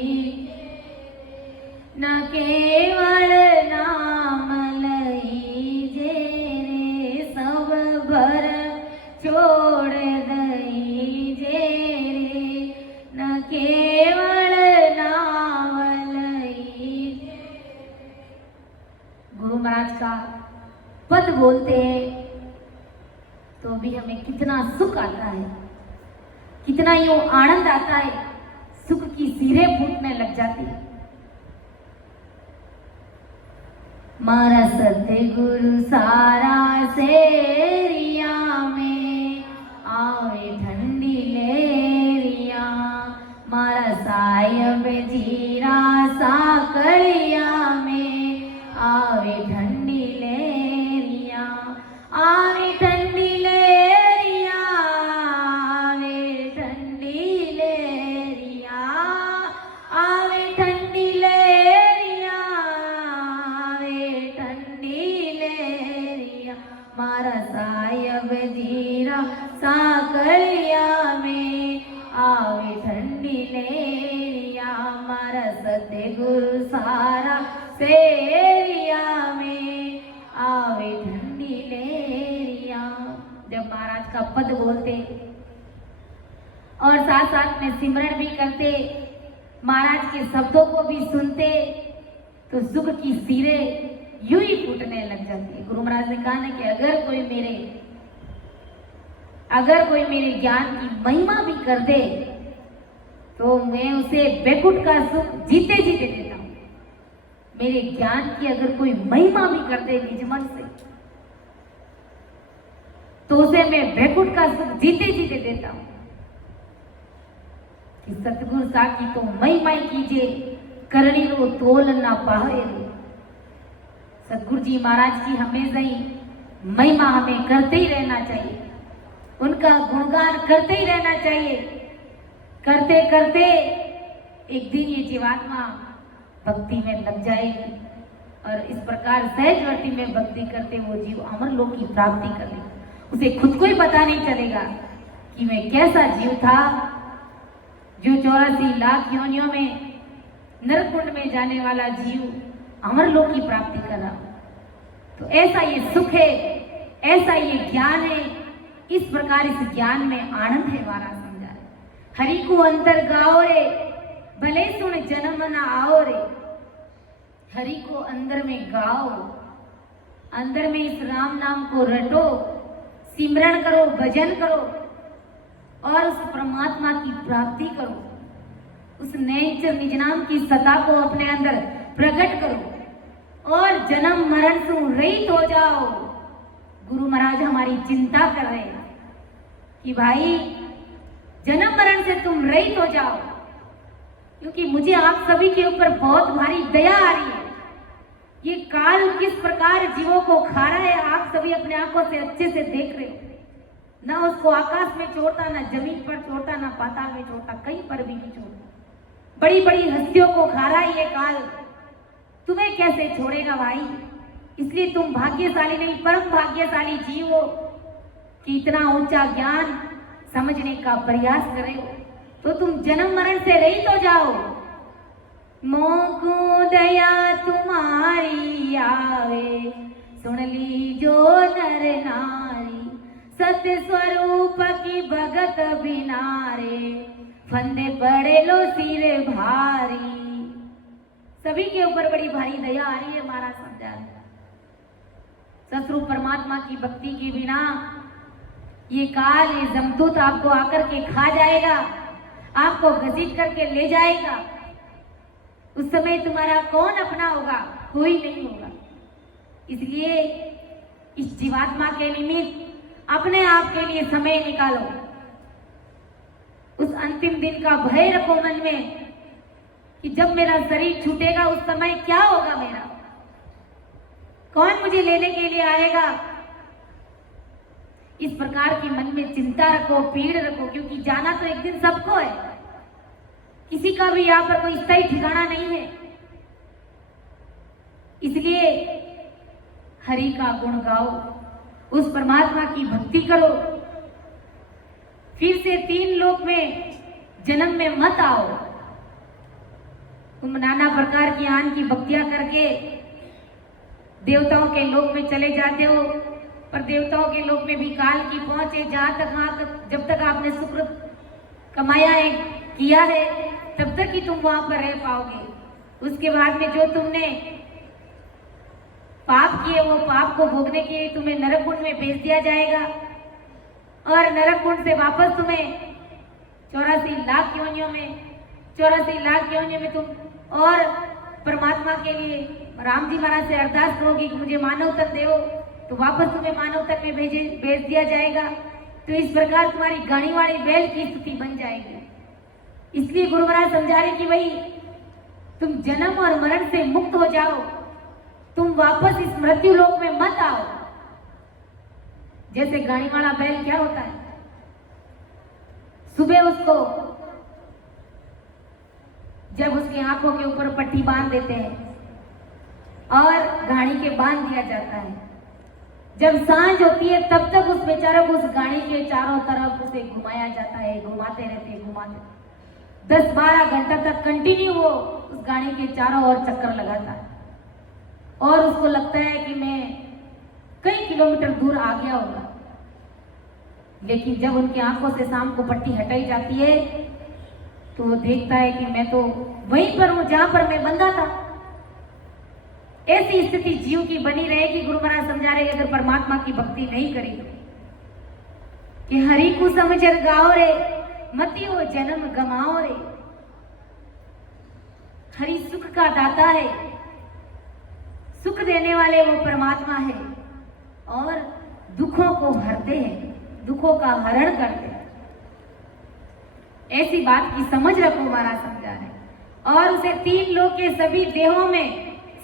न केवल नाम लईजे रे। सब भर छोड़ दईजे रे, न केवल नाम लईजे। गुरु महाराज का पद बोलते हैं तो भी हमें कितना सुख आता है, कितना यूं आनंद आता है, सुख की सिरें फूटने लग जाती है। मारा सतगुरु सारा सेरिया में आवे ठंडी लेरिया। मारा साहिब जीरा साकरिया में आवे ठंडी लेरिया। आवे ठंडी लेरिया, आवे ठंडी लेरिया, आवे ठंडी लेरिया, आवे ठंडी लेरिया। मारा साहिब जीरा साकरिया में आवे ठंडी लेरिया। मारा सतगुरु सारा सेरिया में आवे ठंडी लेरिया। जब महाराज का पद बोलते और साथ साथ में सिमरन भी करते, महाराज के शब्दों को भी सुनते, तो सुख की सिरें यूं ही फूटने लग जाती है। गुरु महाराज ने कहा ना कि अगर कोई मेरे ज्ञान की महिमा भी कर दे तो मैं उसे बैकुंठ का सुख जीते जीते देता हूं। मेरे ज्ञान की अगर कोई महिमा भी कर दे निज मन से तो उसे मैं बैकुंठ का सुख जीते जीते देता हूं। कि सतगुरु साहब की तो महिमा कीजिए, करणी रो तोल ना पाए। सतगुरु जी महाराज की हमेशा ही महिमा हमें करते ही रहना चाहिए, उनका गुणगान करते ही रहना चाहिए। करते करते एक दिन ये जीवात्मा भक्ति में लग जाएगी और इस प्रकार सहजवर्ती में भक्ति करते वो जीव अमर लोक की प्राप्ति करेगा। उसे खुद को ही पता नहीं चलेगा कि मैं कैसा जीव था जो 84 लाख योनियों में नरकुंड में जाने वाला जीव अमर लोक की प्राप्ति कर रहा। तो ऐसा ये सुख है, ऐसा ये ज्ञान है, इस प्रकार इस ज्ञान में आनंद है। महाराज समझा रहे, हरि को अंतर गाओ रे, भले सुन जन्म न आओ रे। हरि को अंदर में गाओ, अंदर में इस राम नाम को रटो, सिमरन करो, भजन करो और उस परमात्मा की प्राप्ति करो। उस नेचर निज नाम की सत्ता को अपने अंदर प्रकट करो और जन्म मरण से रहित हो जाओ। गुरु महाराज हमारी चिंता कर रहे हैं कि भाई जन्म मरण से तुम रहित हो जाओ, क्योंकि मुझे आप सभी के ऊपर बहुत भारी दया आ रही है। ये काल किस प्रकार जीवों को खा रहा है, आप सभी अपने आंखों से अच्छे से देख रहे हो। ना उसको आकाश में छोड़ता, ना जमीन पर छोड़ता, ना पाताल में छोड़ता, कहीं पर भी नहीं छोड़ता। बड़ी बड़ी हस्तियों को खा रहा ये काल, तुम्हें कैसे छोड़ेगा भाई। इसलिए तुम भाग्यशाली नहीं परम भाग्यशाली जीव हो कि इतना ऊंचा ज्ञान समझने का प्रयास करे हो, तो तुम जन्म मरण से रहित हो जाओ। मोको दया तुम्हारी आवे, सुन लीजो नर नारी, सत्य स्वरूप की भगत बिनारे, फंदे पड़े लो सिर भारी। सभी के ऊपर बड़ी भारी दया आ रही है, महाराज समझा रहे। सतरूप परमात्मा की भक्ति के बिना ये काल, ये जमदूत आपको आकर के खा जाएगा, आपको घसीट करके ले जाएगा। उस समय तुम्हारा कौन अपना होगा? कोई नहीं होगा। इसलिए इस जीवात्मा के निमित्त अपने आप के लिए समय निकालो। उस अंतिम दिन का भय रखो मन में कि जब मेरा शरीर छूटेगा उस समय क्या होगा मेरा, कौन मुझे लेने के लिए आएगा। इस प्रकार की मन में चिंता रखो, पीड़ रखो, क्योंकि जाना तो एक दिन सबको है। किसी का भी यहाँ पर कोई स्थायी ठिकाना नहीं है। इसलिए हरि का गुण गाओ, उस परमात्मा की भक्ति करो। फिर से 3 लोक में जन्म में मत आओ। तुम नाना प्रकार की आन की भक्तियां करके देवताओं के लोक में चले जाते हो, पर देवताओं के लोक में भी काल की पहुंच है। जहां तक वहां तक जब तक आपने सुकृत कमाया है, किया है, तब तक ही तुम वहां पर रह पाओगे। उसके बाद में जो तुमने पाप किए, वो पाप को भोगने के लिए तुम्हें नरक कुंड में भेज दिया जाएगा, और नरक कुंड से वापस तुम्हें 84 लाख योनियों में तुम और परमात्मा के लिए राम जी महाराज से अरदास करोगे कि मुझे मानव तन दो, तो वापस तुम्हें मानव तन में भेज दिया जाएगा। तो इस प्रकार तुम्हारी गाड़ी वाली बैल की स्थिति बन जाएगी। इसलिए गुरु महाराज समझा रहे कि भाई तुम जन्म और मरण से मुक्त हो जाओ, तुम वापस इस मृत्यु लोक में मत आओ। जैसे गाड़ी वाला बैल क्या होता है, सुबह उसको जब उसकी आंखों के ऊपर पट्टी बांध देते हैं और गाड़ी के बांध दिया जाता है, जब सांझ होती है तब तक उस बेचारे को उस गाड़ी के चारों तरफ उसे घुमाया जाता है, घुमाते रहते 10-12 घंटा तक कंटिन्यू वो उस गाड़ी के चारों ओर चक्कर लगाता है, और उसको लगता है कि मैं कई किलोमीटर दूर आ गया होगा। लेकिन जब उनकी आंखों से शाम को पट्टी हटाई जाती है तो वो देखता है कि मैं तो वहीं पर हूं जहां पर मैं बंधा था। ऐसी स्थिति जीव की बनी रहेगी। गुरु महाराज समझा रहे अगर परमात्मा की भक्ति नहीं करेगी कि हरि को समझ गाओ रे, मति हो जन्म गमाओ रे। हरि सुख का दाता है, सुख देने वाले वो परमात्मा है, और दुखों को हरते हैं, दुखों का हरण करते हैं। ऐसी बात की समझ रखो, महाराज समझा रहे। और उसे 3 लोक के सभी देहों में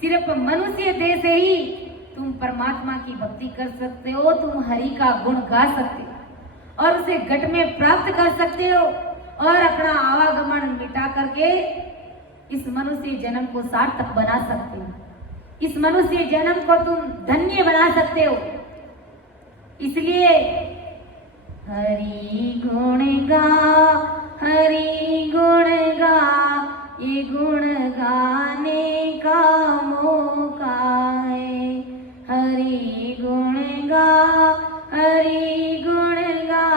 सिर्फ मनुष्य देह से ही तुम परमात्मा की भक्ति कर सकते हो, तुम हरि का गुण गा सकते हो और उसे घट में प्राप्त कर सकते हो, और अपना आवागमन मिटा करके इस मनुष्य जन्म को सार्थक बना सकते हो। इस मनुष्य जन्म को तुम धन्य बना सकते हो। इसलिए हरि गुण गा, हरि गुण गा, ये गुण गाने का मौका है। हरि गुण गा, हरि गुण गा,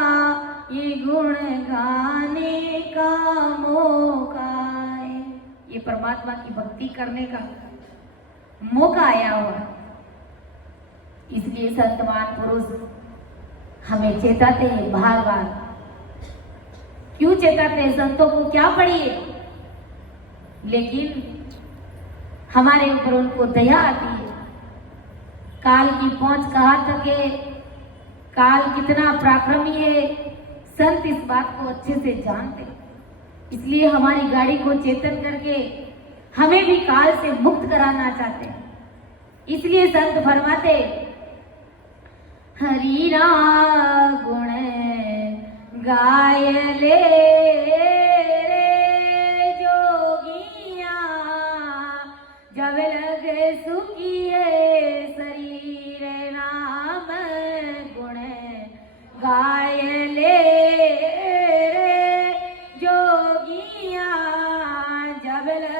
ये गुण गाने का मौका है। ये परमात्मा की भक्ति करने का मौका आया हुआ। इसलिए संतवान पुरुष हमें चेताते हैं बार बार। क्यों चेताते हैं? संतों को क्या पड़ी है, लेकिन हमारे ऊपर उनको दया आती है। काल की पहुंच कहाँ तक है, काल कितना पराक्रमी है, संत इस बात को अच्छे से जानते हैं। इसलिए हमारी गाड़ी को चेतन करके हमें भी काल से मुक्त कराना चाहते हैं। इसलिए संत फरमाते हरि रा गुण गाय ले रे जो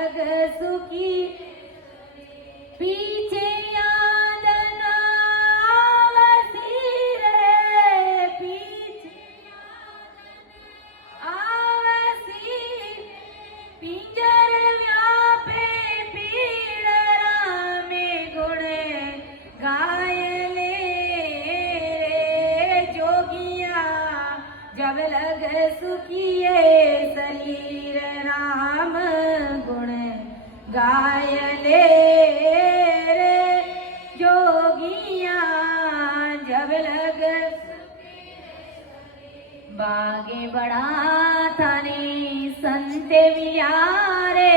लग सुखी पीछे याद न आवसी रे पीछे आवसी पिंजर व्यापे पीड़रा में गुण गाय ले रे जोगिया जब लग सुखिए शरीर राम गुण गाय ले रे जोगिया जब लग बागे बड़ा थाने संत मिया रे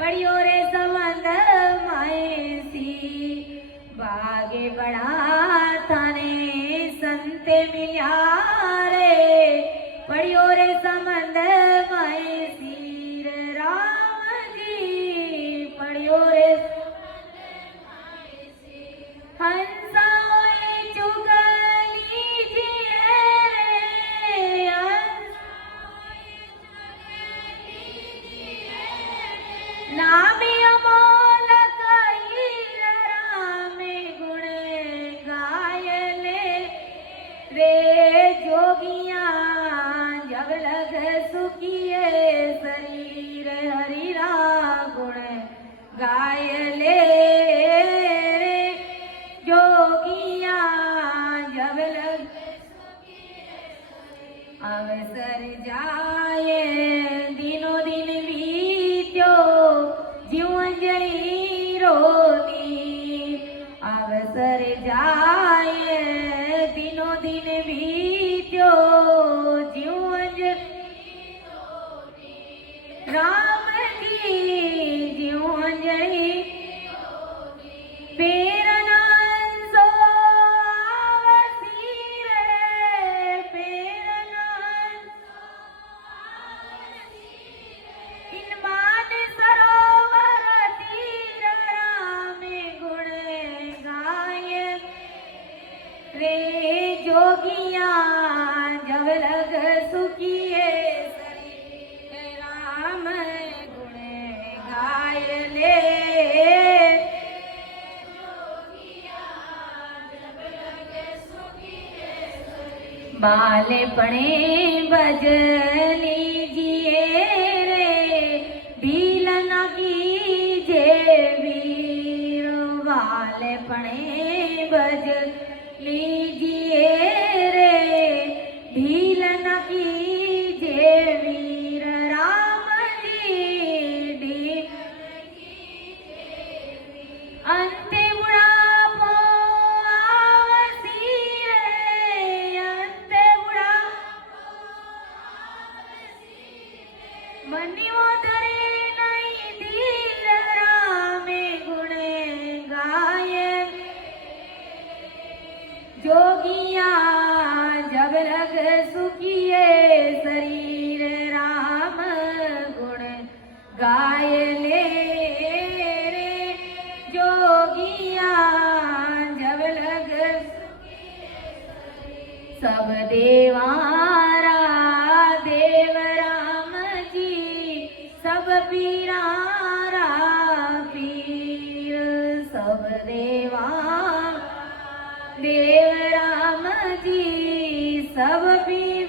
पढ़ियो रे संबंध मायसी बागे बड़ा थाने संत मिया रे पढ़ियो रे संबंध मायसी राम जी पढ़ियो रे हंसाए चुगली जिए रे नामी अमोल कही राम गुण गाय ले रे जोगिया जब लग सुखिए शरीर हरिरा गुण गाय ले रे जोगिया जब लग अवसर जाए दिनों दिन बीत्यो जीवन जई रोनी अवसर जाए दिनों दिन बीत्यो जीवन राम जी जीवन जई पेरना सो आवसी रे पेरना इन मान सरोवर तीर राम गुण गाय रे जोगिया जब लग सुखिए शरीर राम गुण गाय ले बालपणे बज लीजिए रे भील न कीजे वीर बालपणे बज लीजिए रे भील न कीजे वीर राम जी अंते बुढ़ापो आवसी रे अंते बुढ़ापो मनियो धरे नहीं धीर राम गुण गाय जोगिया जब लग सुखिए शरीर राम गुण गाय ले रे जोगिया जब लग सब देवारा देव राम जी सब पीरारा पीर सब देवा देव राम जी सब पीर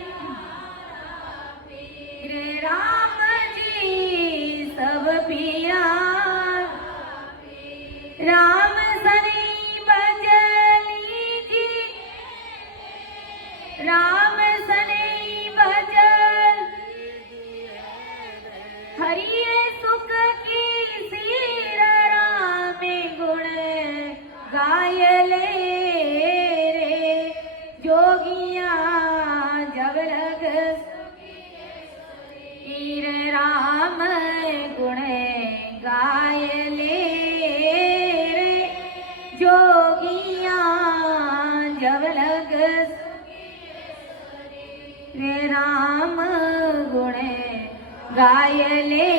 राम जी सब पीरा राम सनी बजली जी राम सनी बजल हरि सुख की सीर राम गुण गाय ले रे जोगिया जब लग ईर राम गुण गाय ले रे जोगिया जब लग रे राम गुण गाय ले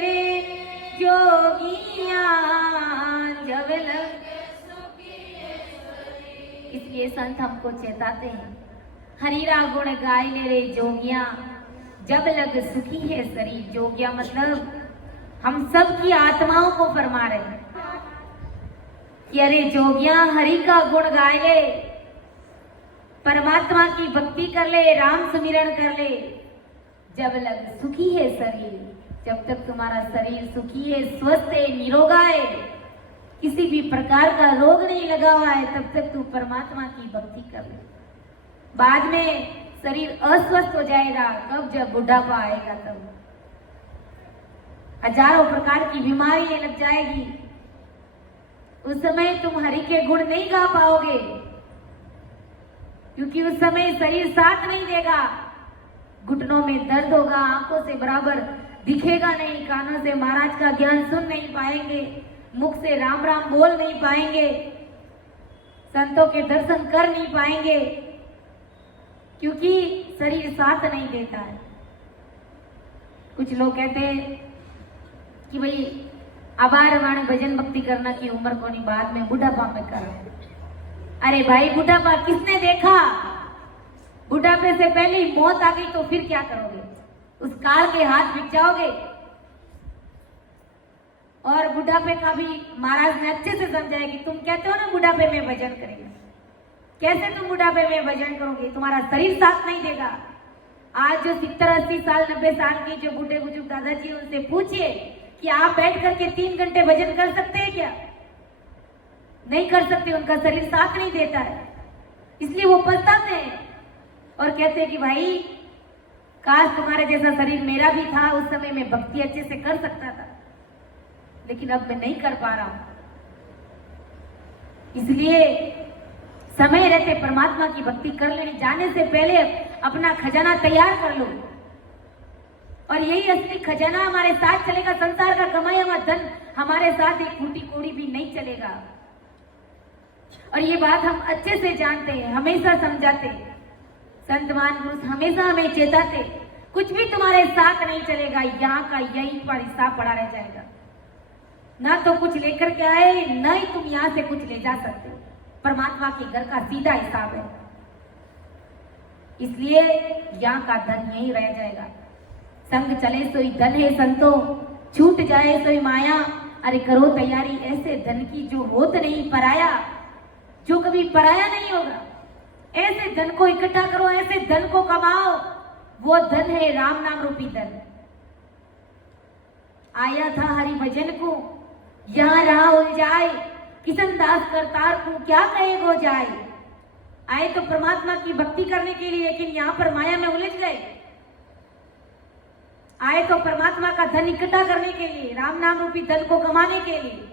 रे जोगिया जब लग। इसलिए संत हमको चेताते हैं, हरीरा गुण गाय ले रे जोगिया जब लग सुखी है शरीर। जोगिया मतलब हम सब की आत्माओं को फरमा रहे हैं कि अरे जोगियां हरि का गुण गाए ले, परमात्मा की भक्ति कर ले, राम सुमिरन कर ले। जब लग सुखी है शरीर, जब तक तुम्हारा शरीर सुखी है, स्वस्थ है, निरोगा है, किसी भी प्रकार का रोग नहीं लगा हुआ है, तब तक तू परमात्मा की भक्ति कर ले। बाद में शरीर अस्वस्थ हो जाएगा, कब? जब बुढ़ापा आएगा तब हजारों प्रकार की बीमारियां लग जाएगी। उस समय तुम हरि के गुण नहीं गा पाओगे, क्योंकि उस समय शरीर साथ नहीं देगा। घुटनों में दर्द होगा, आंखों से बराबर दिखेगा नहीं, कानों से महाराज का ज्ञान सुन नहीं पाएंगे, मुख से राम राम बोल नहीं पाएंगे, संतों के दर्शन कर नहीं पाएंगे, क्योंकि शरीर साथ नहीं देता है। कुछ लोग कहते हैं कि भाई आबार वाणे भजन भक्ति करना की उम्र को नहीं, बाद में बुढ़ापा में कर। अरे भाई बुढ़ापा किसने देखा? बुढ़ापे से पहले ही मौत आ गई तो फिर क्या करोगे? उस काल के हाथ बिक जाओगे। और बुढ़ापे का भी महाराज ने अच्छे से समझाया कि तुम कहते हो ना बुढ़ापे में भजन करेंगे, कैसे तुम बुढ़ापे में भजन करोगे? तुम्हारा शरीर साथ नहीं देगा। आज जो 70-80 साल 90 साल की जो बूढ़े बुजुर्ग दादाजी, उनसे पूछिए कि आप बैठ करके 3 घंटे भजन कर सकते हैं क्या? नहीं कर सकते, उनका शरीर साथ नहीं देता है। इसलिए वो पछताते हैं और कहते हैं कि भाई काश तुम्हारे जैसा शरीर मेरा भी था, उस समय मैं भक्ति अच्छे से कर सकता था, लेकिन अब मैं नहीं कर पा रहा हूं। इसलिए समय रहते परमात्मा की भक्ति कर लेनी, जाने से पहले अपना खजाना तैयार कर लो। और यही असली खजाना हमारे साथ चलेगा। संसार का कमाया हुआ धन हमारे साथ एक फूटी कोड़ी भी नहीं चलेगा। और ये बात हम अच्छे से जानते हैं, हमेशा समझाते, संत महापुरुष हमेशा हमें चेताते, कुछ भी तुम्हारे साथ नहीं चलेगा, यहाँ का यहीं पर हिसाब पड़ा रह जाएगा। ना तो कुछ लेकर के आए, न ही तुम यहाँ से कुछ ले जा सकते हो। परमात्मा के घर का सीधा हिसाब है, इसलिए यहाँ का धन यहीं रह जाएगा। संग चले सोई धन है संतो, छूट जाए सोई माया। अरे करो तैयारी ऐसे धन की जो होत नहीं पराया, जो कभी पराया नहीं होगा। ऐसे धन को इकट्ठा करो, ऐसे धन को कमाओ। वो धन है राम नाम रूपी धन। आया था हरि भजन को, यहाँ रहा उलझाए, किशन दास करतार को क्या कहे गो जाए। आए तो परमात्मा की भक्ति करने के लिए, लेकिन यहाँ पर माया में उलझ गए। आए तो परमात्मा का धन इकट्ठा करने के लिए, राम नाम रूपी धन को कमाने के लिए,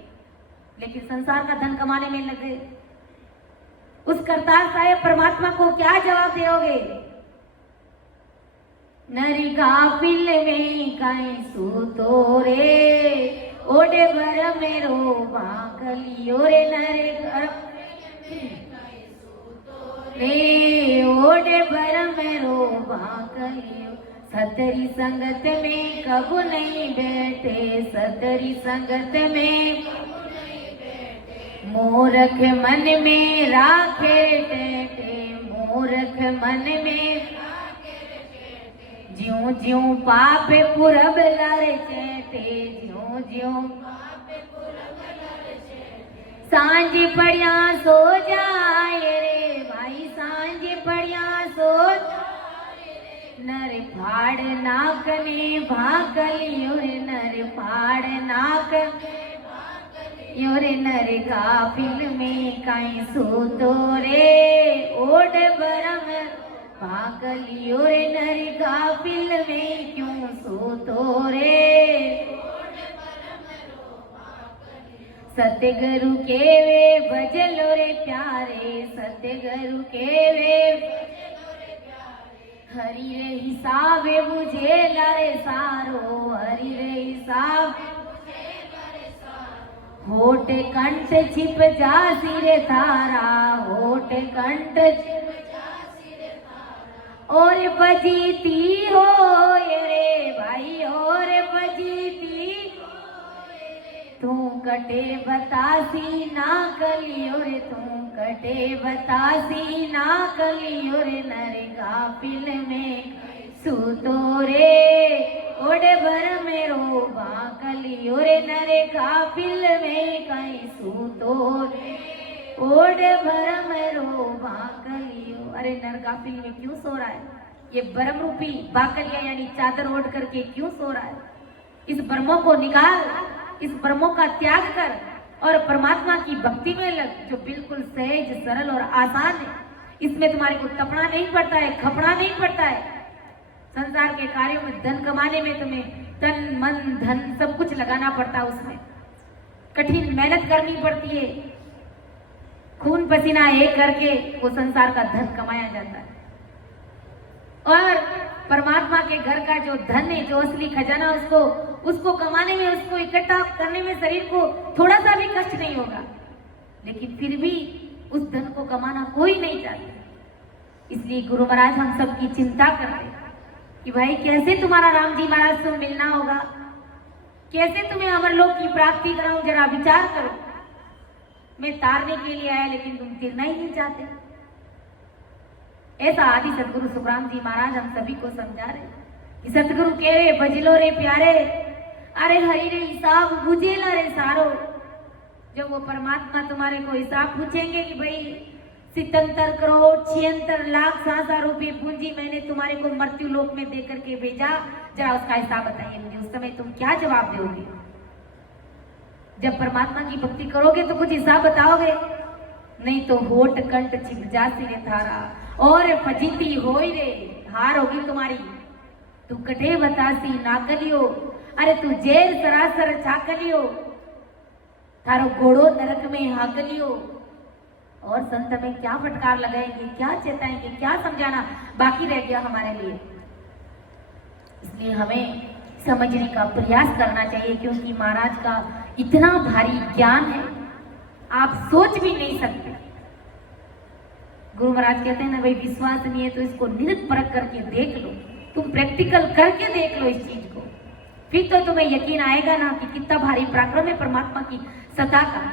लेकिन संसार का धन कमाने में लगे। उस करतार साहेब परमात्मा को क्या जवाब दोगे? नरी गाफिल में काई सूतो रे, ओडे बर मेरो भागलियो रे। नरे रे ओडे बर मेरो भागलियो। सतरी संगत में कबू नहीं बैठे, सतरी संगत में मूर्ख मन में राखे टेटे, मूर्ख मन में ज्यों ज्यों पाप पुरब लर चेटे, ज्यों ज्यों सांझ पड़िया सो जाए रे भाई, सांझ पड़िया सो नर फाड़ नाक ने भागलियो रे, नर फाड़ नाक योरे। नर गाफिल में काई सूतो रे, ओड बरम भागलियो रे। नर गाफिल में क्यों सूतो रे। सतगुरु के वे भजलो रे प्यारे, सतगुरु के वे हरि रे हिसाब मुझे लारे सारो, हरि रे हिसाब होठ कंठ छिप जासी रे थारा, होठ कंठ और बजीती हो रे भाई, और बजीती तू कटे बतासी ना कलियो रे, तू कटे बतासी ना कलियो रे। नर गाफिल में सूतो रे, ओडे भर मेरो बाकलियो रे नरे काफिल में कहीं सूतो रे ओडे भर मेरो बाकलियो। अरे नर काफिल में क्यों सो रहा है? ये भरम रूपी बाकलिया यानी चादर ओढ़ करके क्यों सो रहा है? इस भ्रमों को निकाल, इस भ्रमों का त्याग कर और परमात्मा की भक्ति में लग, जो बिल्कुल सहज सरल और आसान है। इसमें तुम्हारे को तपना नहीं पड़ता है, खपना नहीं पड़ता है। संसार के कार्यों में धन कमाने में तुम्हें तन मन धन सब कुछ लगाना पड़ता है, उसमें कठिन मेहनत करनी पड़ती है, खून पसीना एक करके वो संसार का धन कमाया जाता है। और परमात्मा के घर का जो धन है, जो असली खजाना, उसको कमाने में, उसको इकट्ठा करने में शरीर को थोड़ा सा भी कष्ट नहीं होगा, लेकिन फिर भी उस धन को कमाना कोई नहीं चाहता। इसलिए गुरु महाराज हम सबकी चिंता करते कि भाई कैसे तुम्हारा राम जी महाराज से मिलना होगा, कैसे तुम्हें अमरलोक की प्राप्ति कराऊं, जरा विचार करो। मैं तारने के लिए आया लेकिन तुम तिरना ही नहीं चाहते। ऐसा आदि सतगुरु सुखराम जी महाराज हम सभी को समझा रहे कि सतगुरु कह रहे भजलो रे प्यारे, अरे हरि रे हिसाब बुझेला रे सारो। जब वो परमात्मा तुम्हारे को हिसाब पूछेंगे कि भाई 77 करोड़ 76 लाख 7,000 रुपये पूंजी मैंने तुम्हारे को मृत्यु लोक में दे करके भेजा, जरा उसका हिसाब बताइए मुझे। उस समय तुम क्या जवाब दोगे? जब परमात्मा की भक्ति करोगे तो कुछ हिसाब बताओगे, नहीं तो होठ कंठ छिप जासी रे थारा और फजीती होई रे हार होगी तुम्हारी। तू कटे बतासी नाकलियो, अरे तू जेर सरासर छाकलियो, थारो घोड़ो नरक में हाकलियो। और संत में क्या फटकार लगाएंगे, क्या चेताएंगे, क्या समझाना बाकी रह गया हमारे लिए। इसलिए हमें समझने का प्रयास करना चाहिए, क्योंकि महाराज का इतना भारी ज्ञान है आप सोच भी नहीं सकते। गुरु महाराज कहते हैं ना भाई, विश्वास नहीं है तो इसको निरत परख करके देख लो, तुम प्रैक्टिकल करके देख लो इस चीज को, फिर तो तुम्हें यकीन आएगा ना कि कितना भारी पराक्रम है परमात्मा की सत्ता का।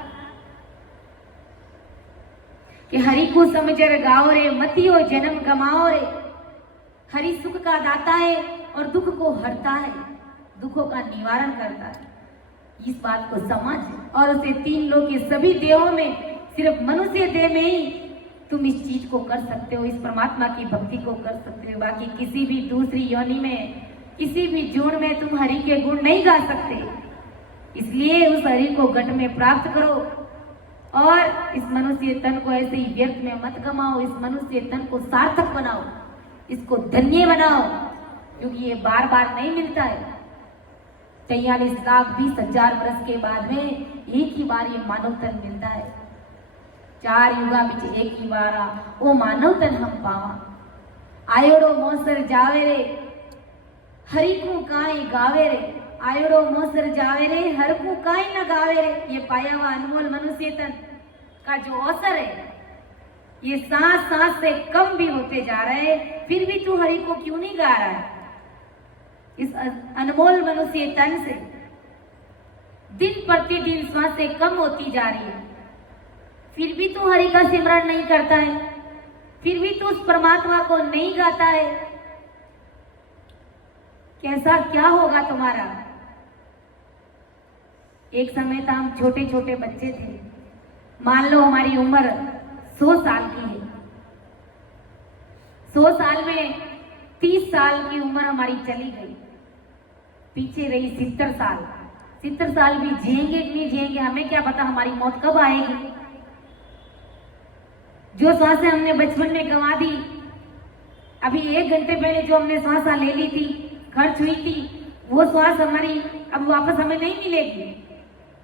कि हरि को समझर गाओ रे मतियो जन्म गमाओ रे। हरि सुख का दाता है और दुख को हरता है, दुखों का निवारण करता है। इस बात को समझ और उसे 3 लोक के सभी देहों में, सिर्फ मनुष्य देह में ही तुम इस चीज को कर सकते हो, इस परमात्मा की भक्ति को कर सकते हो। बाकी किसी भी दूसरी योनि में, किसी भी जून में तुम हरि के गुण नहीं गा सकते। इसलिए उस हरि को घट में प्राप्त करो और इस मनुष्य तन को ऐसे ही व्यर्थ में मत गमाओ। इस मनुष्य तन को सार्थक बनाओ, इसको धन्य बनाओ, क्योंकि ये बार बार नहीं मिलता है। 43,20,000 वर्ष के बाद में एक ही बार ये मानव तन मिलता है। 4 युगा बिच एक ही बारा वो मानव तन हम पावा। आयोड़ो मोसर जावे रे हरि को काई गावे रे। आयोड़ो मोसर जावे रे हर को काई न गावे रे। ये पाया हुआ अनमोल मनुष्य तन का जो अवसर है, ये सांस सांस से कम भी होते जा रहे हैं, फिर भी तू हरि को क्यों नहीं गा रहा है? इस अनमोल मनुष्य तन से दिन प्रतिदिन सांसें कम होती जा रही है, फिर भी तू हरि का सिमरण नहीं करता है, फिर भी तू उस परमात्मा को नहीं गाता है। कैसा क्या होगा तुम्हारा? एक समय था हम छोटे छोटे बच्चे थे, मान लो हमारी उम्र 100 साल की है। 100 साल में 30 साल की उम्र हमारी चली गई, पीछे रही 70 साल। 70 साल भी जिएंगे कि नहीं जिएंगे हमें क्या पता हमारी मौत कब आएगी। जो सांसें हमने बचपन में गंवा दी, अभी 1 घंटे पहले जो हमने सांसें ले ली थी, खर्च हुई थी, वो श्वास हमारी अब वापस हमें नहीं मिलेगी।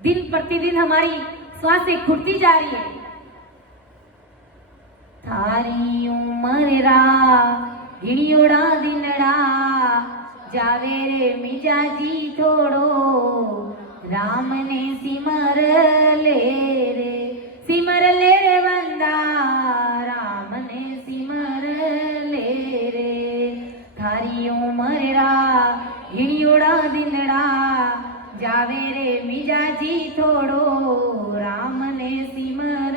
दिन प्रतिदिन हमारी श्वासें खुटती जा रही है। थारी उमरा हिड़ियोड़ा दिनड़ा जावे रे मिजाजी थोड़ो राम ने सिमर ले रे बंदा राम ने सिमर ले रे। थारी उमरा हिड़ियोड़ा दिनड़ा जावे रे मिजाजी थोड़ो राम ने सिमर।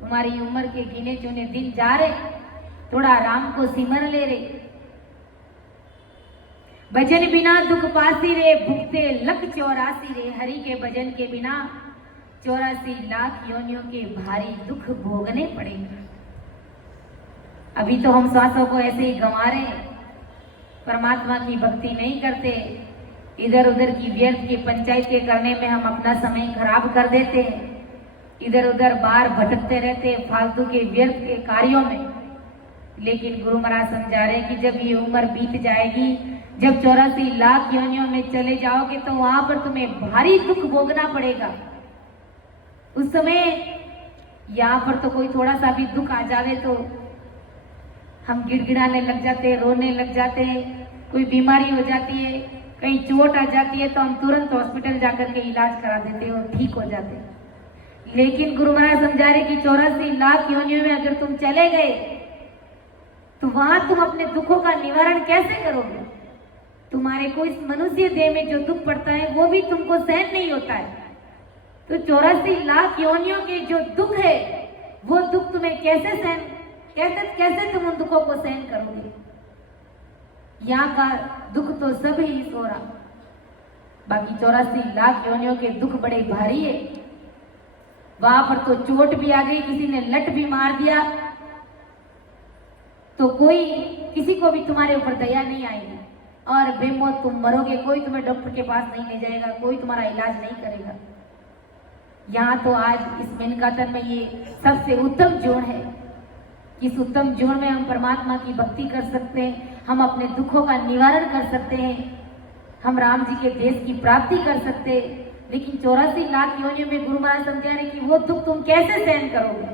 तुम्हारी उम्र के गिने चुने दिन जा रहे, थोड़ा राम को सिमर ले रे। भजन बिना दुख पासी रे, भुगते लख 84 रे। हरि के भजन के बिना 84 लाख योनियों के भारी दुख भोगने पड़ेंगे। अभी तो हम श्वासों को ऐसे ही गंवा रहे, परमात्मा की भक्ति नहीं करते, इधर उधर की व्यर्थ की पंचायतें करने में हम अपना समय खराब कर देते हैं, इधर उधर बार भटकते रहते हैं फालतू के व्यर्थ के कार्यों में। लेकिन गुरु महाराज समझा रहे कि जब ये उम्र बीत जाएगी, जब 84 लाख योनियों में चले जाओगे तो वहां पर तुम्हें भारी दुख भोगना पड़ेगा। उस समय यहाँ पर तो कोई थोड़ा सा भी दुख आ जावे तो हम गिड़गिड़ाने लग जाते हैं, रोने लग जाते हैं, कोई बीमारी हो जाती है, कहीं चोट आ जाती है तो हम तुरंत हॉस्पिटल जाकर के इलाज करा देते हैं और ठीक हो जाते हैं। लेकिन गुरु महाराज समझा रहे कि 84 लाख योनियों में अगर तुम चले गए तो वहां तुम अपने दुखों का निवारण कैसे करोगे? तुम्हारे को इस मनुष्य देह में जो दुख पड़ता है वो भी तुमको सहन नहीं होता है, तो 84 लाख योनियों के जो दुख है वो दुख तुम्हें कैसे सहन, कैसे तुम उन दुखों को सहन करोगे? यहाँ का दुख तो सब ही सो रहा, बाकी 84 लाख योनियों के दुख बड़े भारी है। वहां पर तो चोट भी आ गई, किसी ने लट भी मार दिया तो कोई किसी को भी तुम्हारे ऊपर दया नहीं आएगी और बेमौत तुम मरोगे। कोई तुम्हें डॉक्टर के पास नहीं ले जाएगा, कोई तुम्हारा इलाज नहीं करेगा। यहाँ तो आज इस मेनका तन में ये सबसे उत्तम जोड़ है। इस उत्तम जोड़ में हम परमात्मा की भक्ति कर सकते हैं, हम अपने दुखों का निवारण कर सकते हैं, हम राम जी के देश की प्राप्ति कर सकते हैं। लेकिन 84 लाख योनियों में गुरु महाराज समझा रहे कि वो दुख तुम कैसे सहन करोगे?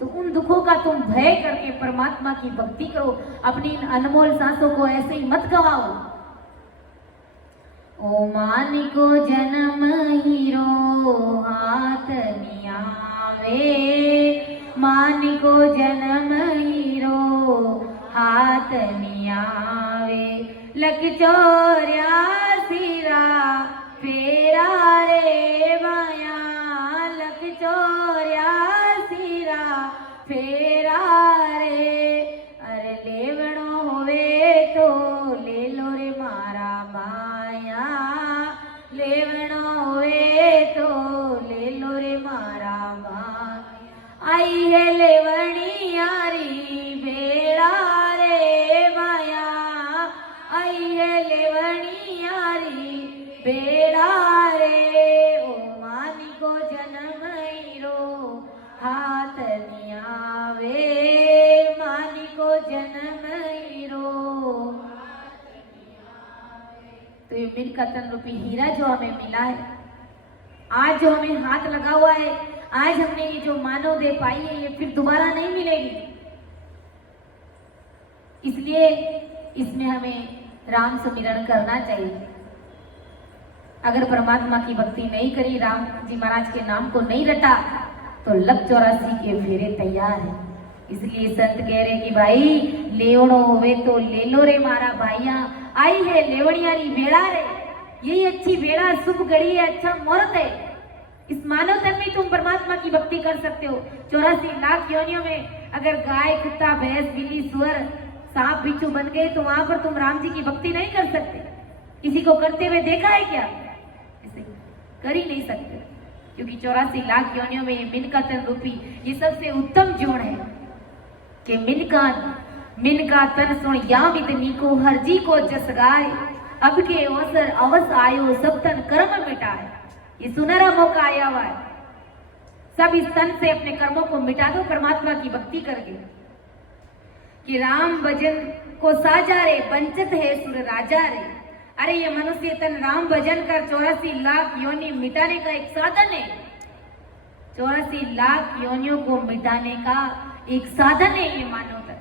तो उन दुखों का तुम भय करके परमात्मा की भक्ति करो, अपनी इन अनमोल सांसों को ऐसे ही मत गवाओ। ओ मानिको जन्म हीरो हाथ नियावे, मानिको जन्म हीरो हाथ नियावे, लख 84 रा फेरा रे माया, लख 84 रा फेरा रे। अरे लेवणो होवे तो ले लो रे मारा माया, लेवणो होवे तो ले लो रे मारा माया। आई है लेवणी यारी बेड़ा रे माया, आई है लेवणी यारी बेड़ा रे। ओ मानिको जन्म हीरो हाथ नियावे, मानिको जन्म हीरो। तो ये मिनका तन रूपी हीरा जो हमें मिला है, आज जो हमें हाथ लगा हुआ है, आज हमने ये जो मानव देह पाई है, ये फिर दोबारा नहीं मिलेगी। इसलिए इसमें हमें राम सुमिरन करना चाहिए। अगर परमात्मा की भक्ति नहीं करी, राम जी महाराज के नाम को नहीं रटा, तो लख 84 के फेरे तैयार है। इसलिए संत कह रहे कि भाई लेवड़ो होवे तो ले लो रे मारा भाइया, आई है लेवड़ियारी बेड़ा रे। यही अच्छी बेड़ा, शुभ घड़ी है, अच्छा मुहूर्त है। इस मानव तन में तुम परमात्मा की भक्ति कर सकते हो। 84 लाख योनियों में अगर गाय, कुत्ता, भैंस, बिल्ली, सुअर, सांप, बिच्छू बन गए तो वहां पर तुम राम जी की भक्ति नहीं कर सकते। किसी को करते हुए देखा है क्या? ऐसे कर ही नहीं सकते, क्योंकि 84 लाख योनियों में ये मिनका तन रूपी ये सबसे उत्तम जोड़ है कि मिनका तन सुन यामिदनी को हर जी को जस गाय, अब के अवसर अवस आयो सब तन कर्म मिटाए। ये सुनहरा मौका आया हुआ है, सब इस तन से अपने कर्मों को मिटा दो परमात्मा की भक्ति करके। कि राम भजन को साजा रे, बंचत है सुर राजा रे। अरे ये मनुष्य तन राम भजन कर 84 लाख योनि मिटाने का एक साधन है। 84 लाख योनियों को मिटाने का एक साधन है ये मानव तन।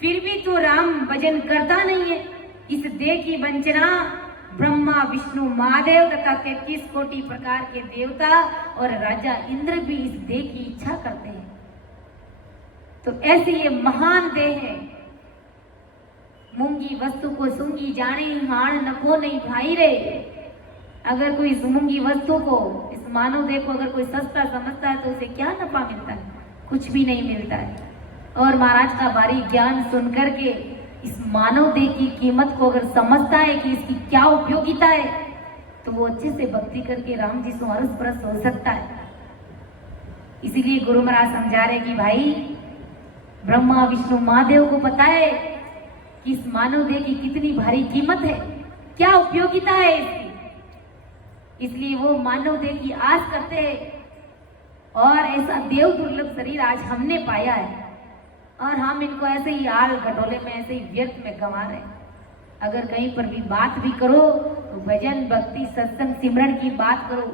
फिर भी तो राम भजन करता नहीं है। इस देह की वंचना ब्रह्मा, विष्णु, महादेव तथा 33 कोटि प्रकार के देवता और राजा इंद्र भी इस देह की इच्छा करते हैं। तो ऐसे ये महान देह है। मूंगी वस्तु को सूंगी जाने, हाण नको नहीं भाई रे। अगर कोई इस मूंगी वस्तु को, इस मानव देह को अगर कोई सस्ता समझता है तो उसे क्या नफा मिलता है? कुछ भी नहीं मिलता है। और महाराज का बारी ज्ञान सुन करके इस मानव देह की कीमत को अगर समझता है कि इसकी क्या उपयोगिता है, तो वो अच्छे से भक्ति करके राम जी से अरस परस हो सकता है। इसीलिए गुरु महाराज समझा रहे कि भाई ब्रह्मा विष्णु महादेव को पता है कि इस मानव देह की कितनी भारी कीमत है, क्या उपयोगिता है इसकी। इसलिए वो मानव देह की आस करते हैं और ऐसा देव दुर्लभ शरीर आज हमने पाया है और हम इनको ऐसे ही आल घटोले में ऐसे ही व्यर्थ में गंवा रहे हैं। अगर कहीं पर भी बात भी करो तो भजन भक्ति सत्संग सिमरन की बात करो,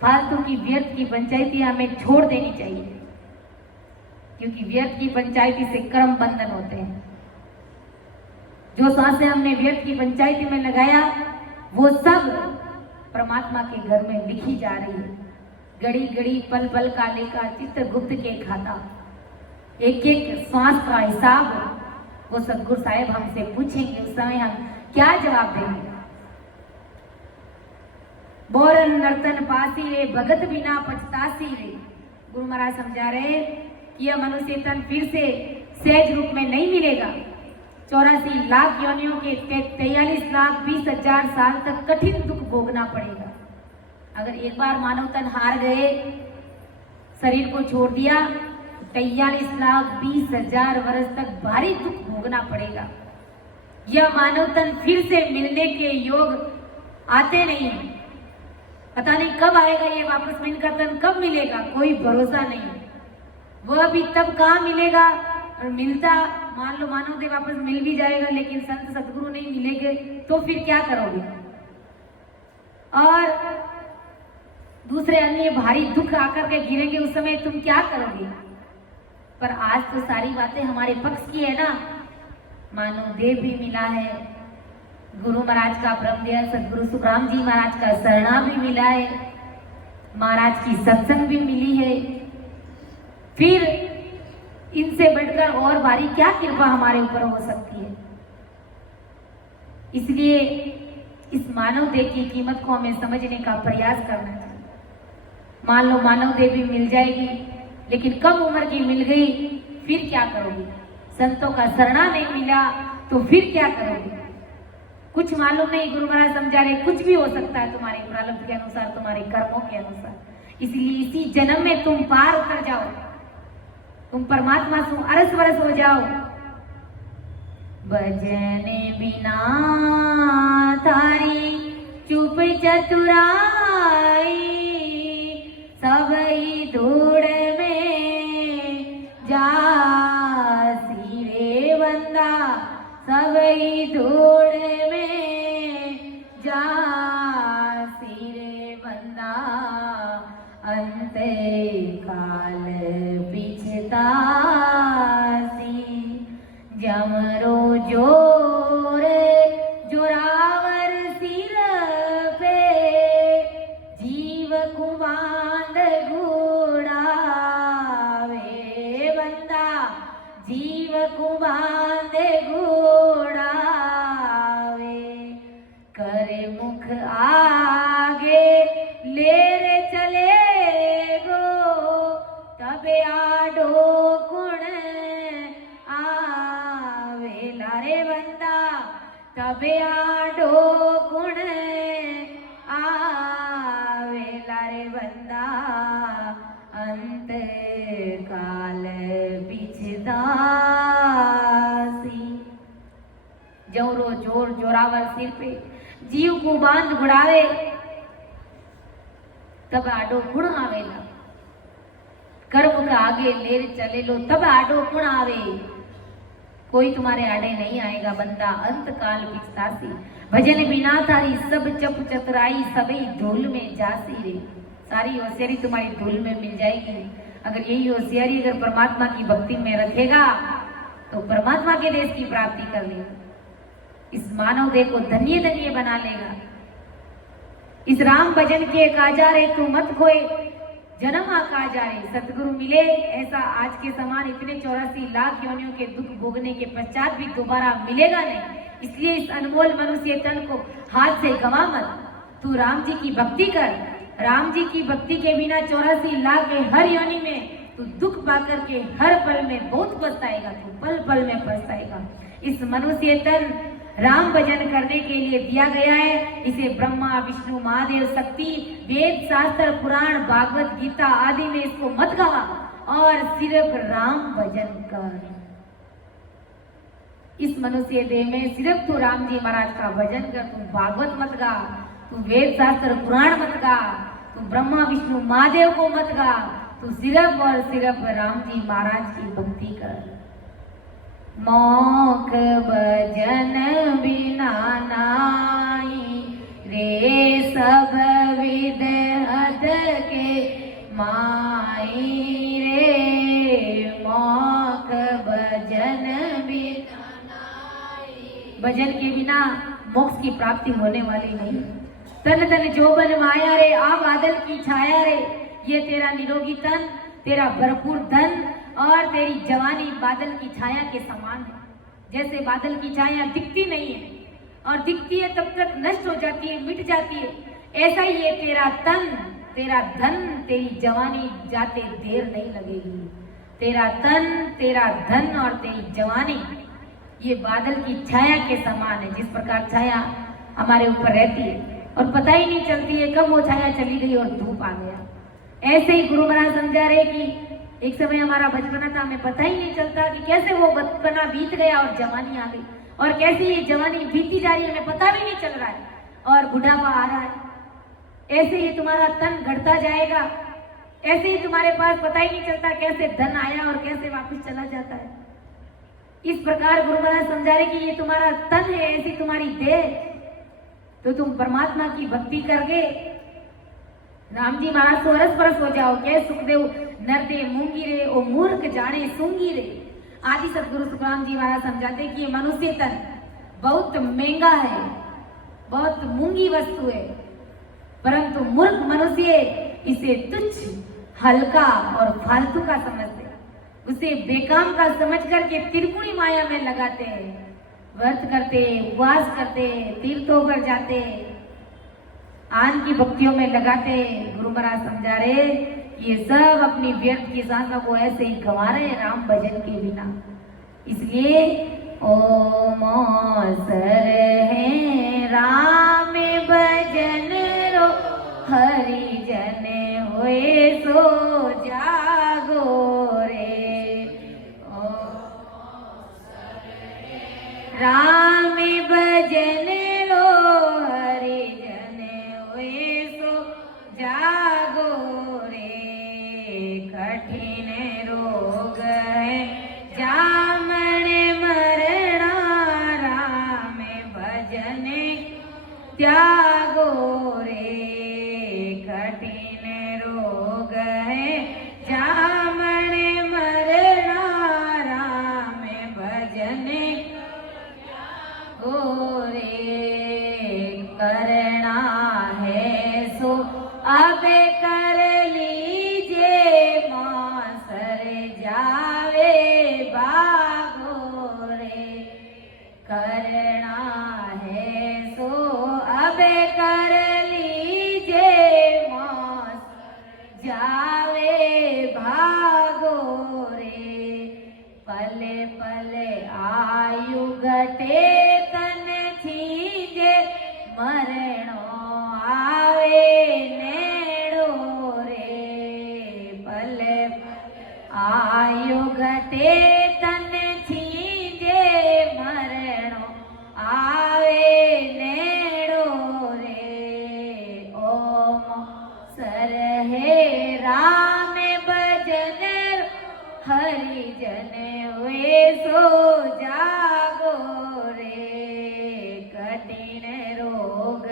फालतू की व्यर्थ की पंचायती हमें छोड़ देनी चाहिए, क्योंकि व्यर्थ की पंचायती से कर्म बंधन होते हैं। जो सांसें हमने व्यर्थ की पंचायती में लगाया वो सब परमात्मा के घर में लिखी जा रही है। घड़ी घड़ी पल पल का लेखा चित्रगुप्त के खाता, एक एक श्वास का हिसाब वो सदगुरु साहेब हमसे पूछेंगे। उस समय हम क्या जवाब देंगे। बोरन नर्तन पासी रे भगत बिना पछतासी रे। गुरु महाराज समझा रहे कि यह मनुष्य तन फिर से सहज रूप में नहीं मिलेगा। 84 लाख योनियों के 43,20,000 साल तक कठिन दुख भोगना पड़ेगा। अगर एक बार मानव तन हार गए, शरीर को छोड़ दिया, 43,20,000 वर्ष तक भारी दुख भोगना पड़ेगा। यह मानव तन फिर से मिलने के योग आते नहीं, पता नहीं कब आएगा ये वापस में, इनका तन कब मिलेगा कोई भरोसा नहीं। वह भी तब कहाँ मिलेगा, और मिलता मान लो मानव देह वापस मिल भी जाएगा लेकिन संत सतगुरु नहीं मिलेंगे तो फिर क्या करोगे। और दूसरे अन्य भारी दुख आकर के गिरेंगे, उस समय तुम क्या करोगे। पर आज तो सारी बातें हमारे पक्ष की है ना। मानव देह भी मिला है, गुरु महाराज का ब्रह्मदेव सदगुरु सुखराम जी महाराज का शरणा भी मिला है, महाराज की सत्संग भी मिली है। फिर इनसे बढ़कर और भारी क्या कृपा हमारे ऊपर हो सकती है। इसलिए इस मानव देह की कीमत को हमें समझने का प्रयास करना चाहिए। मान लो मानव देह भी मिल जाएगी लेकिन कम उम्र की मिल गई, फिर क्या करोगे। संतों का शरणा नहीं मिला तो फिर क्या करोगे। कुछ मालूम नहीं, गुरु महाराज समझा रहे कुछ भी हो सकता है तुम्हारे प्रारब्ध के अनुसार, तुम्हारे कर्मों के अनुसार। इसलिए इसी जन्म में तुम पार उतर जाओ, तुम परमात्मा से अरस वरस हो जाओ। भजन बिना थारी चुप चतुराई, सबई धूड़ में जासी रे बंदा, सबई धूड़ में जासी रे बंदा। अंत काल पिछतासी, जमरो जोर जोरावर सिर पे, जीव कुमांद घोड़ावे बंदा, जीव कुमांद घोड़ावे। करे मुख आगे लेर चले गो, तबे आडो गुण आवे लारे बंदा, तबे आडो गुण आवे लारे बंदा। अंत काल बिछदासी, जोरो जोर जोरावर सिर पे, जीव को बांध गुड़ावे, तब आडो गुण आवेला। कर्म का आगे लेर चले लो, तब आडो गुण आवे। कोई तुम्हारे आड़े नहीं आएगा बंदा, अंत काल बिछतासी। भजन बिना थारी सब चप चतुराई, सबई धूल में जासी रे। सारी होशियारी तुम्हारी धूल में मिल जाएगी। अगर यही होशियारी अगर परमात्मा की भक्ति में रखेगा तो परमात्मा के देश की प्राप्ति कर लेगा, इस मानव देह को धन्य धन्य बना लेगा। इस राम भजन के काजा रे तू मत खोए, जन्म आका जा रे। सतगुरु मिले ऐसा आज के समान इतने 84 लाख योनियों के दुख भोगने के पश्चात भी दोबारा मिलेगा नहीं। इसलिए इस अनमोल मनुष्य तन को हाथ से गवा मत, तू राम जी की भक्ति कर। राम जी की भक्ति के बिना 84 लाख के हर योनि में तू दुख पाकर के हर पल में बहुत पछताएगा, तू पल पल में पछताएगा। इस मनुष्य तन राम भजन करने के लिए दिया गया है। इसे ब्रह्मा विष्णु महादेव शक्ति वेद शास्त्र पुराण भागवत गीता आदि में इसको मत गा और सिर्फ राम भजन कर। इस मनुष्य देह में सिर्फ तू राम जी महाराज का भजन कर। तू भागवत मत गा, तू वेद शास्त्र पुराण मत गा, तू ब्रह्मा विष्णु महादेव को मत गा, तू सिर्फ और सिर्फ राम जी महाराज की भक्ति कर। मोख भजन बिना नाई रे सब विद हद के माई रे। मोख भजन बिना नाई, भजन के बिना मोक्ष की प्राप्ति होने वाली नहीं। तन तन जोबन माया रे, आ बादल की छाया रे। ये तेरा निरोगी तन, तेरा भरपूर धन और तेरी जवानी बादल की छाया के समान है। जैसे बादल की छाया दिखती नहीं है और दिखती है तब तक नष्ट हो जाती है, मिट जाती है, ऐसा ही ये तेरा तन, तेरा धन, तेरी जवानी जाते देर नहीं लगेगी। तेरा तन, तेरा धन और तेरी जवानी ये बादल की छाया के समान है। जिस प्रकार छाया हमारे ऊपर रहती है और पता ही नहीं चलती है कब वो छाया चली गई और धूप आ गया, ऐसे ही गुरु महाराज समझा रहे कि एक समय हमारा बचपना था, हमें पता ही नहीं चलता कि कैसे वो बचपना बीत गया और जवानी आ गई, और कैसे ये जवानी बीती जा रही है, हमें पता भी नहीं चल रहा है, और बुढ़ापा आ रहा है। ऐसे ही तुम्हारा तन घटता जाएगा, ऐसे ही तुम्हारे पास पता ही नहीं चलता कैसे धन आया और कैसे वापस चला जाता है। इस प्रकार गुरु महाराज समझा रहे कि ये तुम्हारा तन है, ऐसी तुम्हारी देह, तो तुम परमात्मा की भक्ति करके राम जी महाराज से रस परस हो जाओ। क्या सुखदेव नरते मूंगी रे, ओ मूर्ख जाने सूंगी रे। आदि सतगुरु सुखराम जी महाराज समझाते कि ये मनुष्य तन बहुत महंगा है, बहुत मूंगी वस्तु है, परंतु मूर्ख मनुष्य इसे तुच्छ, हल्का और फालतू का समझते, उसे बेकाम का समझ करके त्रिपुणी माया में लगाते हैं, व्रत करते, उपवास करते, तीर्थों पर जाते, आन की भक्तियों में लगाते। गुरु महाराज समझा रहे ये सब अपनी व्यर्थ की सांसों को ऐसे ही गंवा रहे राम भजन के बिना। इसलिए ओम सर है राम भजन रो, हरि जन होए सो जागो रे। ओम सर है राम भजन रो, हरि जन होए सो जागो रे। कठिन रोग है जामन मरणा, राम भजन त्यागो रे। कठिन रोग है जामन मरणा, राम भजन त्यागो रे। करना है सो अब कर लीजिए, मासर जावे बागो रे। करना है सो अब कर लीजिए, मासर जावे भागो रे। पल पल आयु घटे तन छीजे, मरणो आवे नेड़ो रे। पल आयु घटे तन छीजे, मरणो आवे नेड़ो रे। ओम सर है राम भजन, हरि जन हुए सो जागो रे। कठिन रोग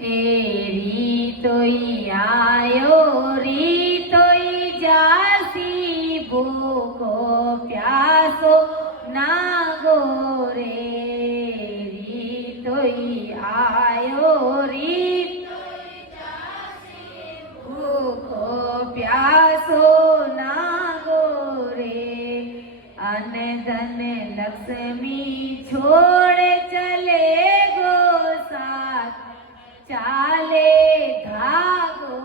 રીતોઈ આયો રીતોઈ જાસી ભૂખો પ્યાસો નાગો રે રીતોઈ આયો રીતોઈ જાસી ભૂખો પ્યાસો નાગો રે અને ધન લક્ષ્મી છોડે ચલે ગો સાથ ચાલે ધાગો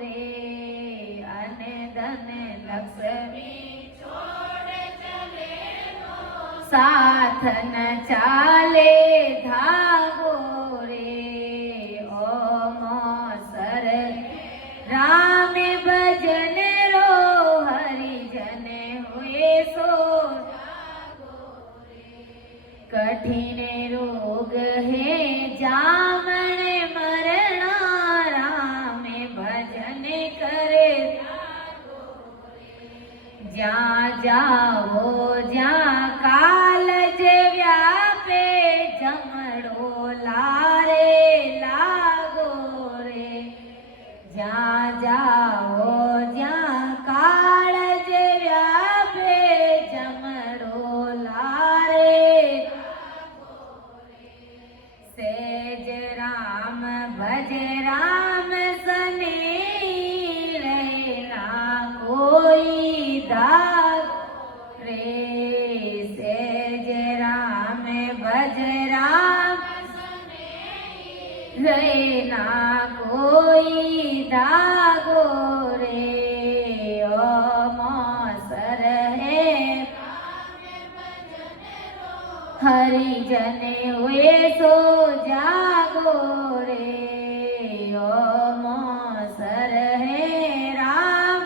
રે અને ધન લક્ષ્મી છોડે ચલે ગો સાથ ન ચાલે ધાગો રે ઓમ સર રામ ભજન રો હરિજન હોએ સો कठिन रोग है जामन मरणा राम भजन करे जा जाओ जा कालज व्यापे जमड़ो लारे लागो रे जा जाओ जा कालज व्यापे जमड़ो लारे सेज राम भज राम सने रहना कोई दाग रे सेज राम भज राम सने रहना कोई दागो रे ओम सर है हरिजन हुए सो जागो रे ओम सर है राम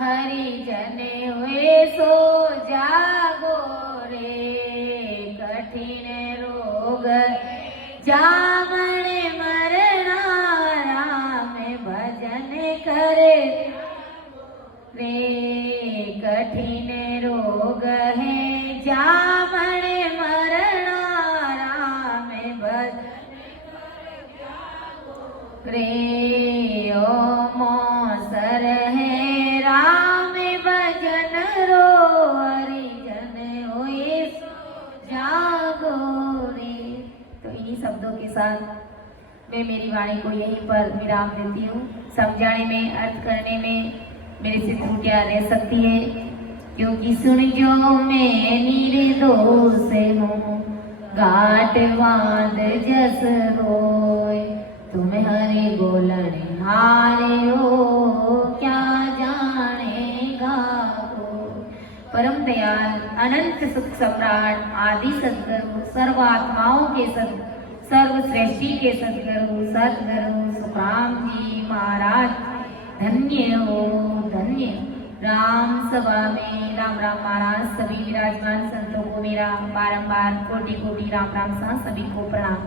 हरिजन हुए सो जागो रे कठिन रोग जामन मरणा राम भजन करे रे कठिन रोग है जामन मरणा राम भजन रे ओम सर है राम भजन रो हरिजन होए जागो रे। तो इन्हीं शब्दों के साथ मैं मेरी वाणी को यहीं पर विराम देती हूँ। समझाने में अर्थ करने में मेरे से त्रुटियां रह सकती है क्योंकि सुन जो मैं निर्दोष हूँ घाट बांध जस रोए तुम हरे बोलन हारे हो क्या जानेगा को। परम दयाल अनंत सुख सम्राट आदि सद्गुरु सर्वात्माओं के सर्वश्रेष्ठी के सद्गुरु सुखराम जी महाराज धन्य हो धन्य। राम सभा में राम राम महाराज सभी विराजमान संतों को मेरा बारंबार कोटि कोटि राम राम सा सभी को प्रणाम।